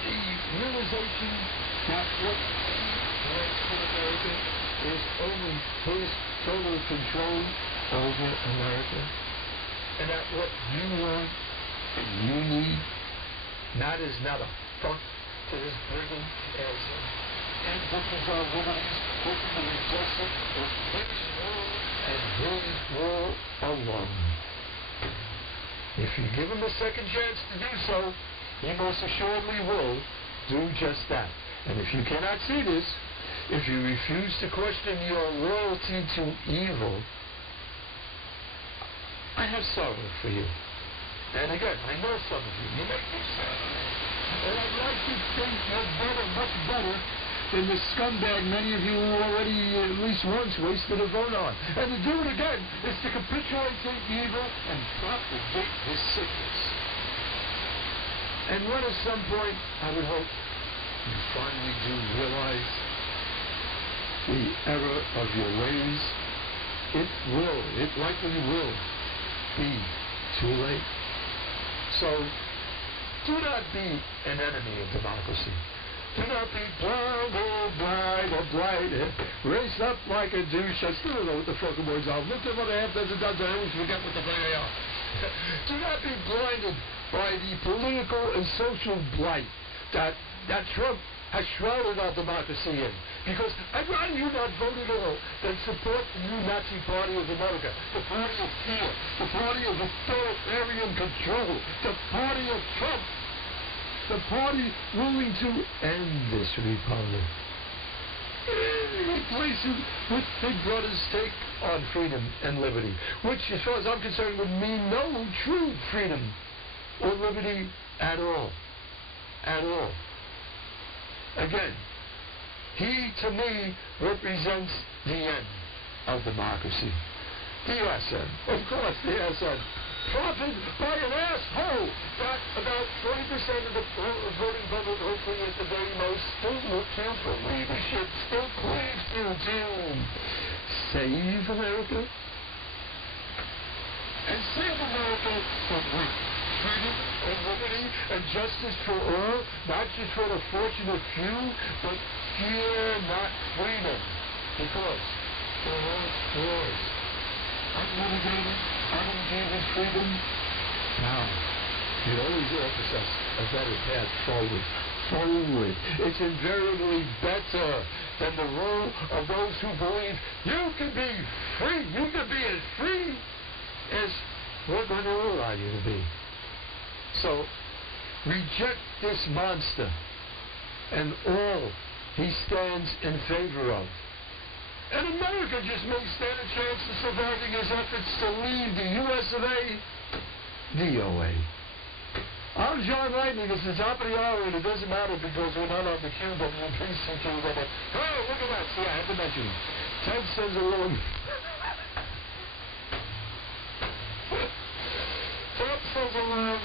the realization that what he wants for America is only his total control over America? And that what you want and you need is not a front to this brigand as and victims our liberties, ultimately blessed with his will and his will alone. If you give him a second chance to do so, he most assuredly will do just that. And if you cannot see this, if you refuse to question your loyalty to evil, I have sorrow for you. And again, I know some of you. You make me sad. And I'd like to think you're better, much better, than the scumbag many of you already at least once wasted a vote on. And to do it again is to capitulate to evil and propagate his sickness. And when at some point, I would hope, you finally do realize the error of your ways, it likely will be too late. So, do not be an enemy of democracy. Do not be blind, race up like a douche. I still don't know what the fucking words are. Look at what I have dozen times. I always forget what the fuck they are. Do not be blinded by the political and social blight that Trump has shrouded our democracy in. Because I'd rather you not vote at all than support the new Nazi Party of America, the party of fear, the party of authoritarian control, the party of Trump. The party willing to end this republic. Replace it with Big Brother's take on freedom and liberty, which, as far as I'm concerned, would mean no true freedom or liberty at all. At all. Again, he, to me, represents the end of democracy. The SN. Of course, the SN. Profit by an asshole that about 20% of the voting public, hopefully at the very most, still will care for leadership, still cleaves to doom. Save America? And save America from what? Freedom and liberty and justice for all, not just for the fortunate few, but fear, not freedom. Because there are wars. Unmitigated, unimpeded freedom. Now, it always offers us a better path forward. Forward. It's invariably better than the rule of those who believe you can be free. You can be as free as we're going to allow you to be. So, reject this monster and all he stands in favor of. And America just may stand a chance of surviving his efforts to leave the U.S. of A. DOA. I'm John Lightning. It's the top of the hour, and it doesn't matter because we're not on the QWPCQ limit. Oh, look at that. See, I have to mention. Ted says alone. Ted says alone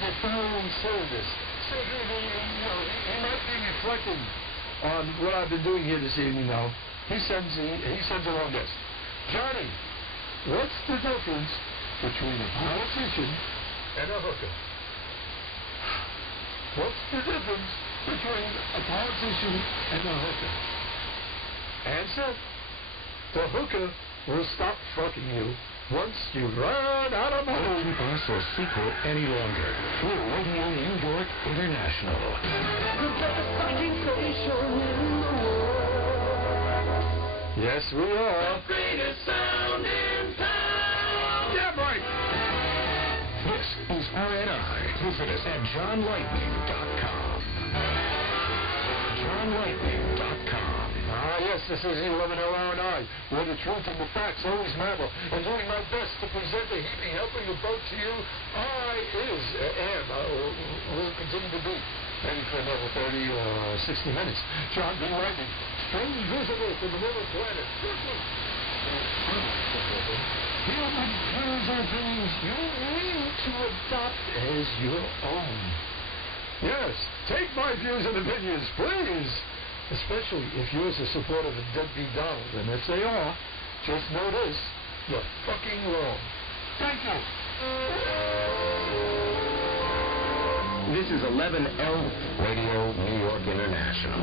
the following service. So he might be reflecting on what I've been doing here this evening now. He sends along this. Johnny, what's the difference between a politician and a hooker? What's the difference between a politician and a hooker? Answer, the hooker will stop fucking you once you run out of money. Don't keep us a secret any longer. We're Radio Newyork International. The best fucking station in the world. Yes, we are. The greatest sound in town. Yeah, right. This is RNI. Visit us at johnlightning.com. johnlightning.com. All right. Yes, this is 11LR&I, where the truth and the facts always matter. And doing my best to present a heaping helping of both to you, will continue to be. Maybe for another 30 or 60 minutes. John B. Randy, strange visitor to the little planet. Human views are things you need to adopt as your own. Yes, take my views and opinions, please. Especially if yours are supportive of deadbeat Donald. And if they are, just know this, you're fucking wrong. Thank you. This is 11L Radio New York International.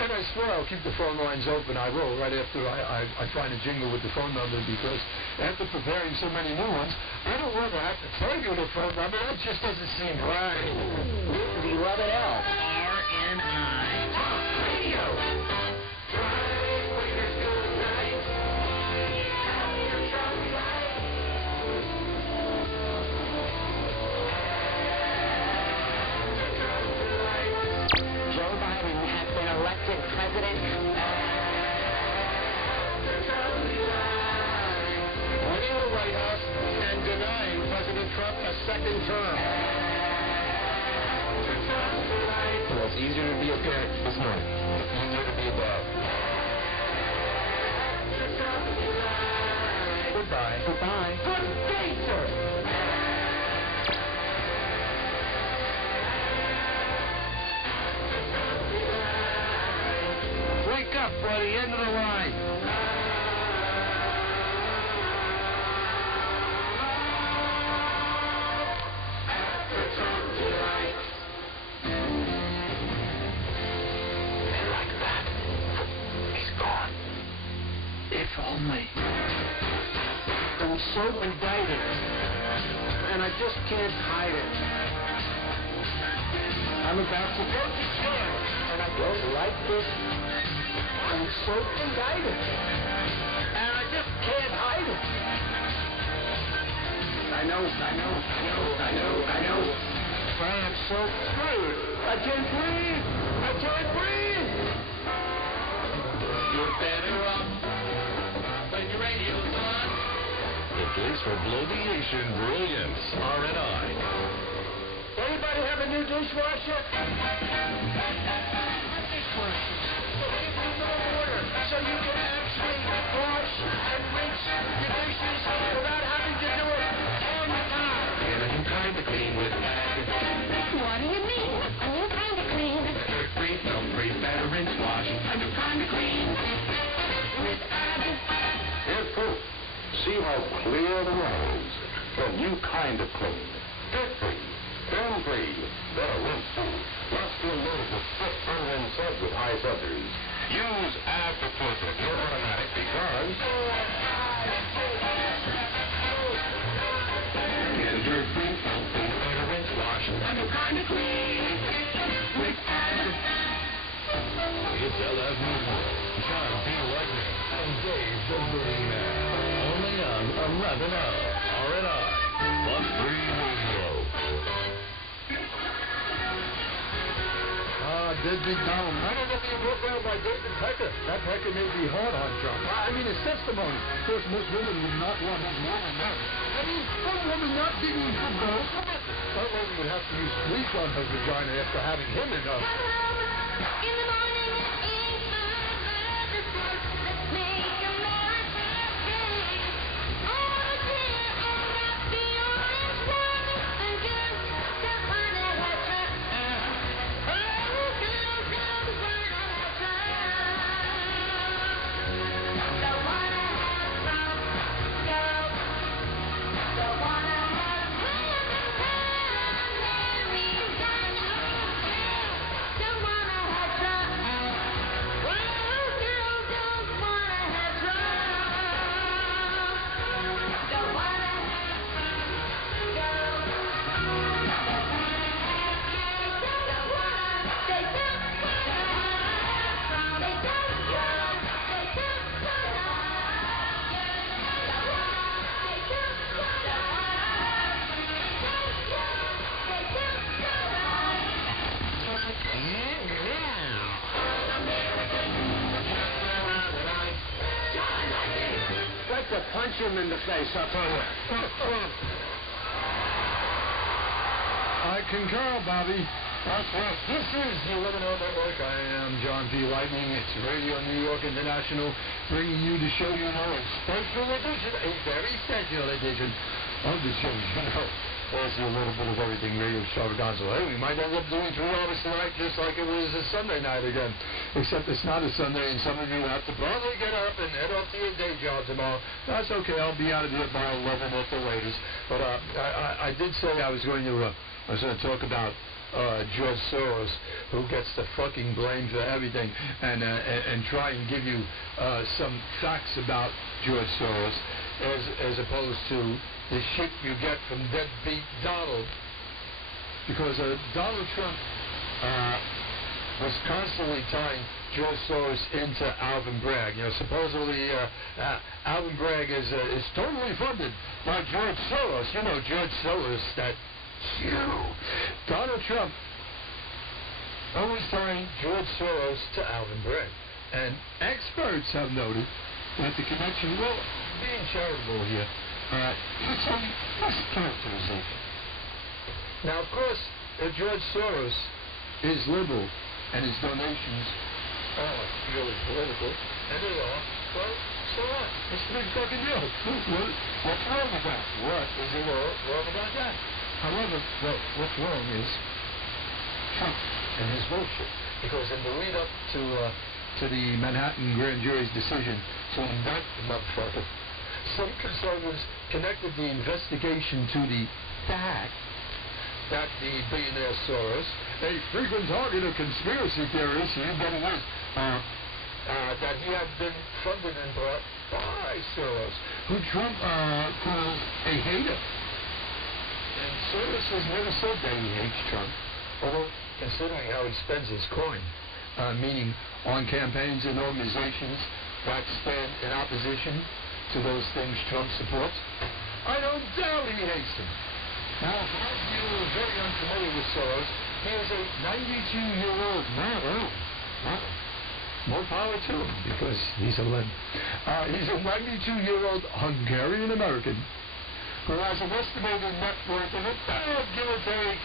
And I swear I'll keep the phone lines open. I will, right after I find a jingle with the phone number, because after preparing so many new ones, I don't want to have to tell you the phone number. That just doesn't seem right. This is 11L RNI Talk Radio. Joe Biden has been elected president. Winning the White House and denying President Trump a second term. Well, it's easier to be a parent this morning. It's easier to be a dad. Goodbye. Goodbye. Good day, sir. Wake up, buddy, end of the line. And like that, he's gone. If only. I'm so indicted, and I just can't hide it. I'm about to go to jail, and I don't like this. I'm so indicted, and I just can't hide it. I know. I am so screwed. I can't breathe. You're better off when your radio's on. The place for bloviation brilliance, R&I. Anybody have a new dishwasher? So you can actually wash and rinse your dishes without having to do it all the time. And a new kind of clean with What do you mean? A new kind of clean. dirt-free, film-free, better rinse wash. A new kind of clean. With Abbott. Here's proof. See how clear the water is. The new kind of clean. Dirt-free, film-free, better rinse too. Less feel noticeable spit unrinse suds with high subsidies. Use after filter your automatic because Get a dirt-free, film-free, better rinse wash. A new kind of clean. With Abbott. It's LF Newport, John B. Wagner, and Dave the Burning Man. Only on 11L R&I, Bug Free Radio. Deadbeat Donald. I don't know if you broke down by David Pecker. That Pecker may be hard on Trump. I mean, his testimony. Of course, most women would not want his woman married. I mean, some women not digging for gold. Some women would have to use bleach on her vagina after having him enough. In the morning, eat the let's make America great. Oh dear, oh that the orange one, and just don't wanna have time. Oh, don't wanna have time. Don't wanna have fun, girl. Don't wanna have fun, Mary's done. Oh, don't punch him in the face, I'll tell you. I concur, Bobby. That's right. This is the 11-hour network. I am John P. Lightning. It's Radio New York International, bringing you the show you know, a special edition, a very special edition of the show you know. There's a little bit of everything radio extravaganza. Hey, we might end up doing 3 hours tonight just like it was a Sunday night again. Except it's not a Sunday, and some of you have to probably get up and head off to your day job tomorrow. That's okay. I'll be out of here by 11 at the latest. But I did say I was going to talk about George Soros, who gets the fucking blame for everything, and try and give you some facts about George Soros, as opposed to the shit you get from deadbeat Donald. Because Donald Trump was constantly tying George Soros into Alvin Bragg. You know, supposedly Alvin Bragg is totally funded by George Soros. You know, George Soros, that Donald Trump always tying George Soros to Alvin Bragg. And experts have noted that the connection, well, being charitable here, it's a mischaracterization. Now, of course, George Soros is liberal, and his donations are purely political, and they are, well, so what? It's a big fucking deal. What's wrong with that? What is wrong about that? However, what's wrong is Trump and his bullshit. Because in the lead up to the Manhattan grand jury's decision to indict the motherfucker, some conservatives connected the investigation to the fact that the billionaire Soros, a frequent target of conspiracy theorists, you better know, that he had been funded and brought by Soros, who Trump calls a hater. And Soros has never said that he hates Trump, although considering how he spends his coin, meaning on campaigns and organizations that stand in opposition to those things Trump supports, I don't doubt he hates them. Now, for those of you who are very unfamiliar with Soros, he is a 92-year-old man. More power to him, because he's a limb. He's a 92-year-old Hungarian-American who has an estimated net worth of about, give or take,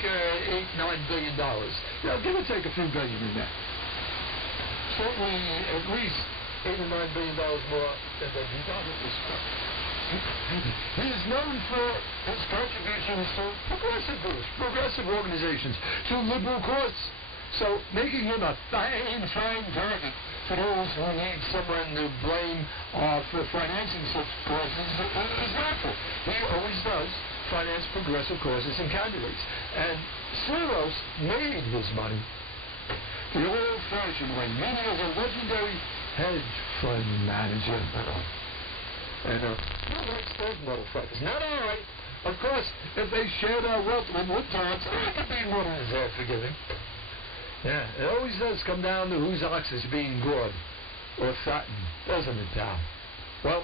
$8-9 billion. You know, give or take a few billion in that. Certainly, at least $8 or $9 billion more than he got at this point. He is known for his contributions to progressive groups, progressive organizations, to liberal courts. So making him a fine target for those who need someone to blame for financing such causes is natural. He always does finance progressive causes and candidates. And Soros made his money the old-fashioned way, meaning as a legendary hedge fund manager. And who likes those motherfuckers? Not all right. Of course, if they share their wealth with woodtards, they can be more than very forgiving. Yeah, it always does come down to whose ox is being gored or fattened, doesn't it, pal? Well,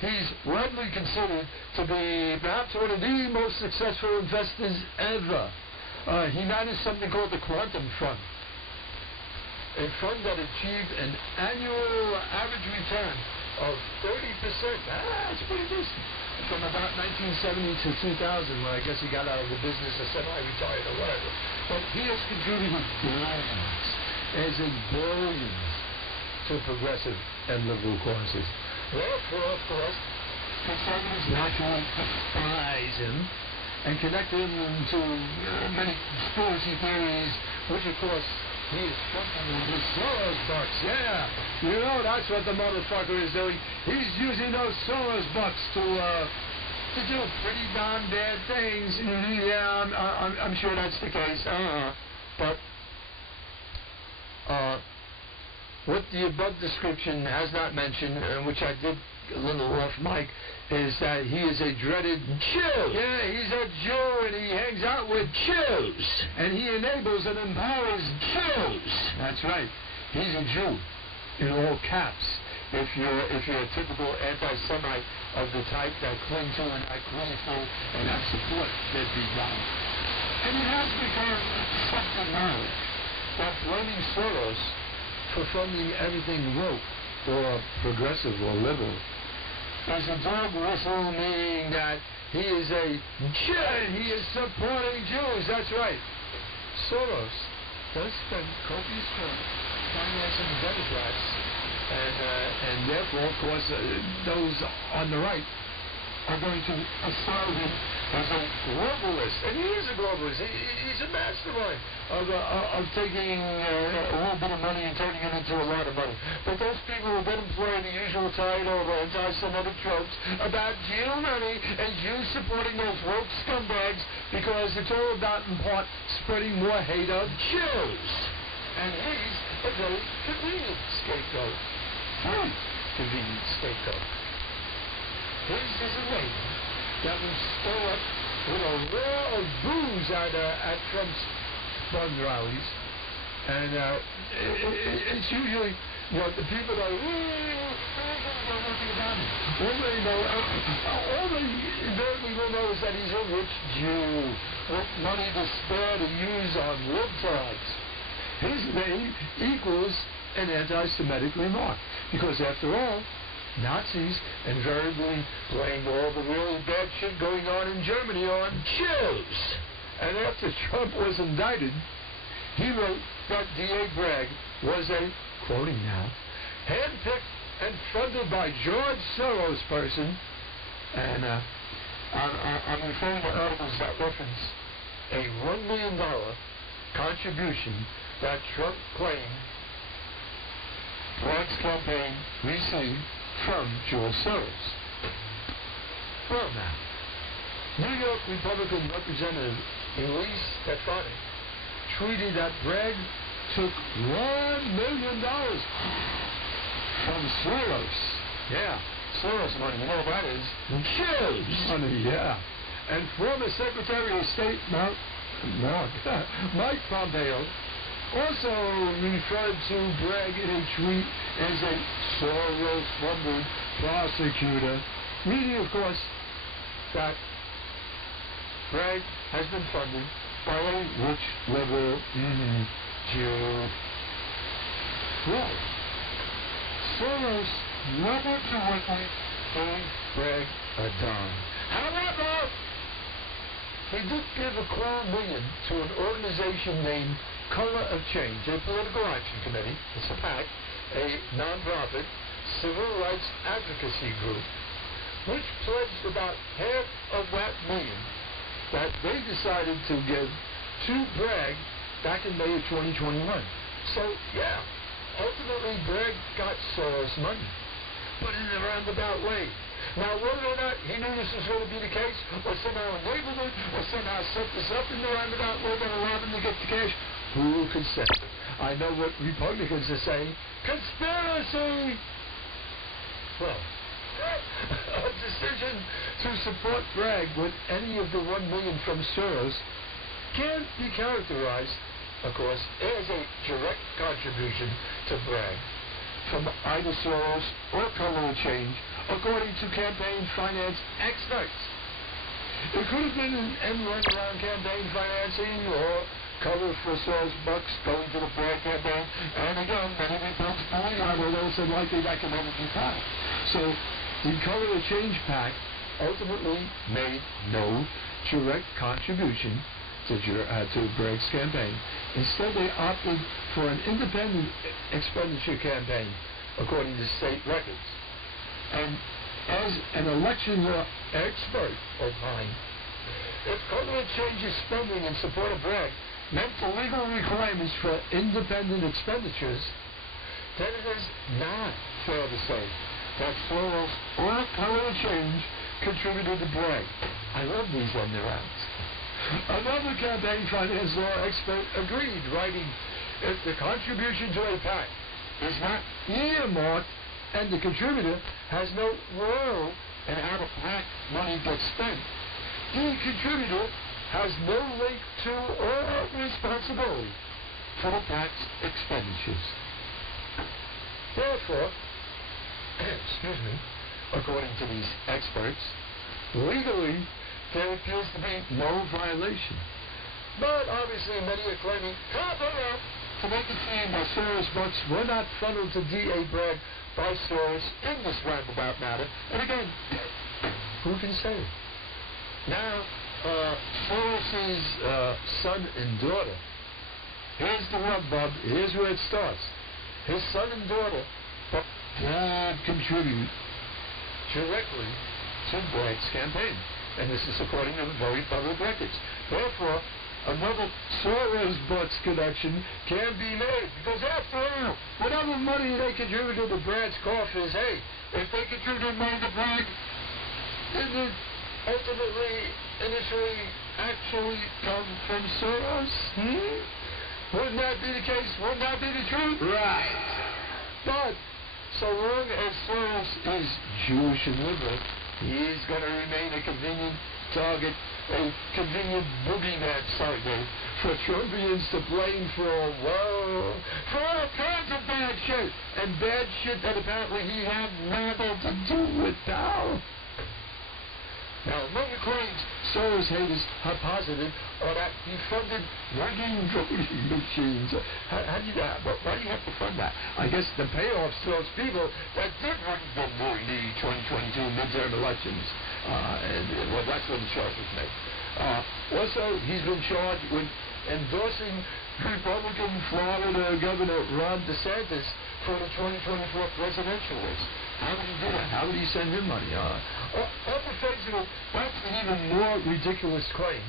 he's widely considered to be perhaps one of the most successful investors ever. He managed something called the Quantum Fund, a fund that achieved an annual average return of 30%. That's pretty decent. From about 1970 to 2000, when I guess he got out of the business or semi-retired or whatever. But he has contributed billions, as in billions, to progressive and liberal causes. Therefore, of course, conservatives naturally despise him and connect him to many conspiracy theories, which, of course, he is fucking with the Soros bucks. Yeah, you know that's what the motherfucker is doing. He's using those Soros bucks to do pretty darn bad things. Yeah, I'm sure that's the case. But what the above description has not mentioned, which I did a little off mic, is that he is a dreaded Jew. Yeah, he's a Jew, and he hangs out with Jews, and he enables and empowers Jews. That's right. He's a Jew, in all caps. If you're a typical anti-Semite of the type that cling to and act willful and that support deadbeat Donald. And it has become accepted knowledge that blaming Soros for funding everything woke or progressive or liberal is a dog whistle, meaning that he is a Jew. He is supporting Jews. That's right. Soros does spend copious funds financing the Democrats, and therefore, of course, those on the right are going to assign him as a globalist. And he is a globalist. He's a mastermind of taking a little bit of money and turning it into a lot of money. But those people will then employ the usual title of anti-Semitic tropes about Jew money and Jews supporting those woke scumbags because it's all about, in part, spreading more hate of Jews. And he's a very convenient scapegoat. Very convenient scapegoat. His is a name that was stirred up with a roar of boos at Trump's fund rallies. And it's usually, the people that know nothing about him. All they invariably will know is that he's a rich Jew with money to spare to use on libtards. His name equals an anti-Semitic remark. Because after all, Nazis invariably blamed all the really bad shit going on in Germany on Jews. And after Trump was indicted, he wrote that D.A. Bragg was a, quoting now, handpicked and funded by George Soros person. And I'm referring to articles that reference a $1 million contribution that Trump claimed Bragg's campaign received from George Soros. Well now, New York Republican Representative Elise Stefanik tweeted that Bragg took $1 million from Soros. Yeah, Soros money, you know what that is? Jews money, yeah. And former Secretary of State Mike Pompeo also referred to Bragg in a tweet as a Soros-funded prosecutor, meaning, of course, that Bragg has been funded by a rich liberal Jew. Well, Soros never directly gave Bragg a dime. However, he did give a $250 million to an organization named Color of Change, a political action committee, it's a PAC, a nonprofit civil rights advocacy group, which pledged about half of that million that they decided to give to Bragg back in May of 2021. So, yeah, ultimately Bragg got Soros money, but in a roundabout way. Now, whether or not he knew this was going to be the case, or somehow enabled it, or somehow set this up in the roundabout way that allowed him to get the cash, who can say? I know what Republicans are saying. Conspiracy! Well, a decision to support Bragg with any of the $1 million from Soros can be characterized, of course, as a direct contribution to Bragg from either Soros or Color of Change, according to campaign finance experts. It could have been an end run around campaign financing or cover for Soros bucks going to the Bragg campaign. And again, many reports point out, although it's unlikely that can ever be found. So the Color of Change PAC ultimately made no direct contribution to Bragg's campaign. Instead, they opted for an independent expenditure campaign, according to state records. And as an election law expert opined, if Color of Change's spending in support of Bragg meant the legal requirements for independent expenditures, then it is not fair to say that Soros or Color of Change contributed to Bragg. I love these end arounds. Another campaign finance law expert agreed, writing, if the contribution to a PAC is not earmarked and the contributor has no role in how the PAC money gets spent, the contributor has no link to or responsibility for the PAC's expenditures. Therefore, according to these experts, legally, there appears to be no violation. But obviously many are claiming, cover up, to make it seem that Soros bucks were not funneled to D.A. Bragg by Soros in this roundabout matter. And again, who can say? Now, Soros' son and daughter, here's the rub, Bob. Here's where it starts. His son and daughter contribute directly to Bragg's campaign. And this is according to the very public records. Therefore, another Soros Butts connection can be made. Because after all, whatever money they contributed to Brad's coffers, hey, if they contributed money to Bragg, didn't it ultimately, initially, actually come from Soros? Wouldn't that be the case? Wouldn't that be the truth? Right. But so long as Soros is Jewish and liberal, he is going to remain a convenient target, a convenient boogeyman, for Trumpians to blame for all kinds of bad shit, and bad shit that apparently he had nothing to do with now. Now, among the claims Soros haters have posited are that he funded rigging voting machines. How do you do that? Why do you have to fund that? I guess the payoffs to those people that did rig the 2022 midterm elections. Well, that's what the charge was made. Also, he's been charged with endorsing Republican Florida Governor Ron DeSantis for the 2024 presidential race. How would he do that? How would he send him money? On the face of it, that's an even more ridiculous claim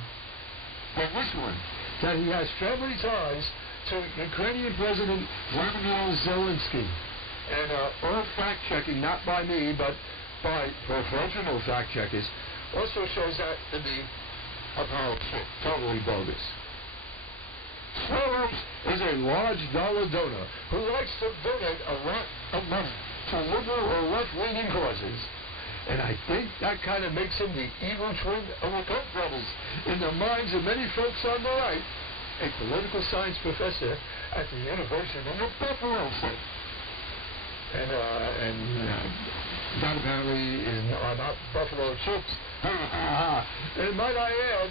than this one, that he has family ties to Ukrainian President Vladimir Zelensky. And all fact-checking, not by me, but by professional fact-checkers, also shows that to be a pile of shit, totally bogus. Soros is a large dollar donor who likes to donate a lot of money to liberal or left-leaning causes. And I think that kind of makes him the evil twin of the Koch brothers in the minds of many folks on the right, a political science professor at the University of Buffalo State. And that apparently is not Buffalo chips. And might I add,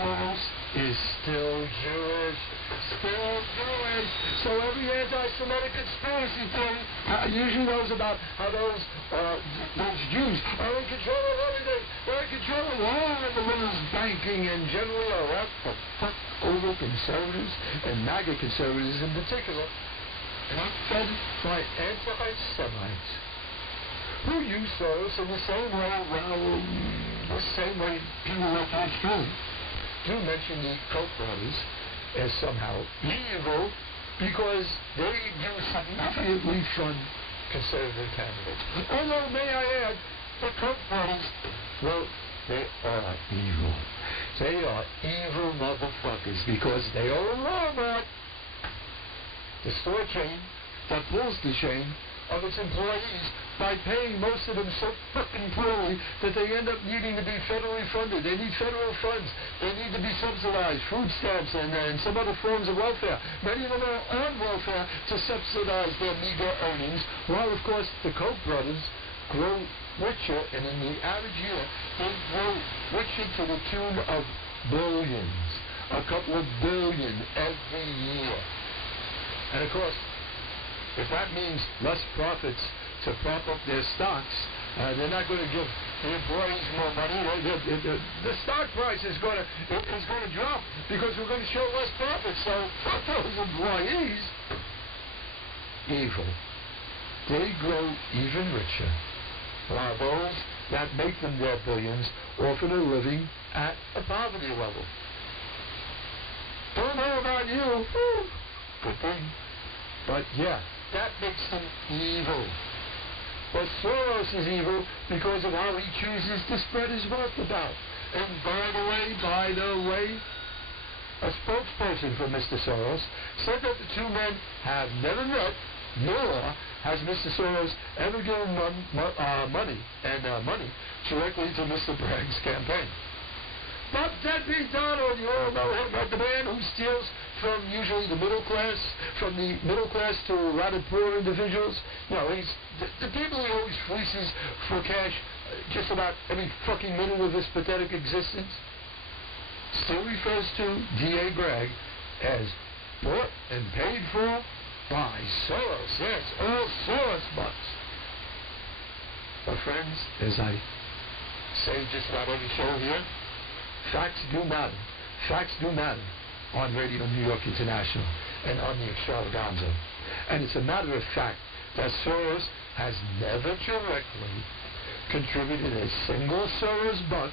Soros is still Jewish. So every anti-Semitic conspiracy theory usually knows about how those Jews are in control of everything. They're in control of all of the world's banking and generally are out the fuck over conservatives and MAGA conservatives in particular. And I'm fed by anti-Semites who use Soros in the same way, people like us do mention the Koch brothers as somehow evil because they do significantly fund conservative candidates. Although, may I add, the Koch brothers, well, they are evil. They are evil motherfuckers because they are a Walmart, the store chain that pulls the chain of its employees by paying most of them so fucking poorly that they end up needing to be federally funded. They need federal funds. They need to be subsidized, food stamps and some other forms of welfare. Many of them are on welfare to subsidize their meager earnings, while, of course, the Koch brothers grow richer, and in the average year, they grow richer to the tune of billions, a couple of billion every year. And, of course, if that means less profits to prop up their stocks, they're not going to give the employees more money. The stock price is going to drop because we're going to show less profits. So fuck those employees. Evil. They grow even richer, while those that make them their billions often are living at a poverty level. Don't know about you. Good thing. But yeah, that makes them evil. But Soros is evil because of how he chooses to spread his wealth about. And by the way, a spokesperson for Mr. Soros said that the two men have never met, nor has Mr. Soros ever given money directly to Mr. Bragg's campaign. But that being done, or you all know him, like the man who steals from usually the middle class, from the middle class to rather poor individuals. You know, he's the people he always fleeces for cash just about every fucking minute of his pathetic existence. Still refers to D.A. Bragg as bought and paid for by Soros. Yes, all Soros bucks. But friends, as I say just about every show here, facts do matter. Facts do matter on Radio New York International and on the Extravaganza. And it's a matter of fact that Soros has never directly contributed a single Soros buck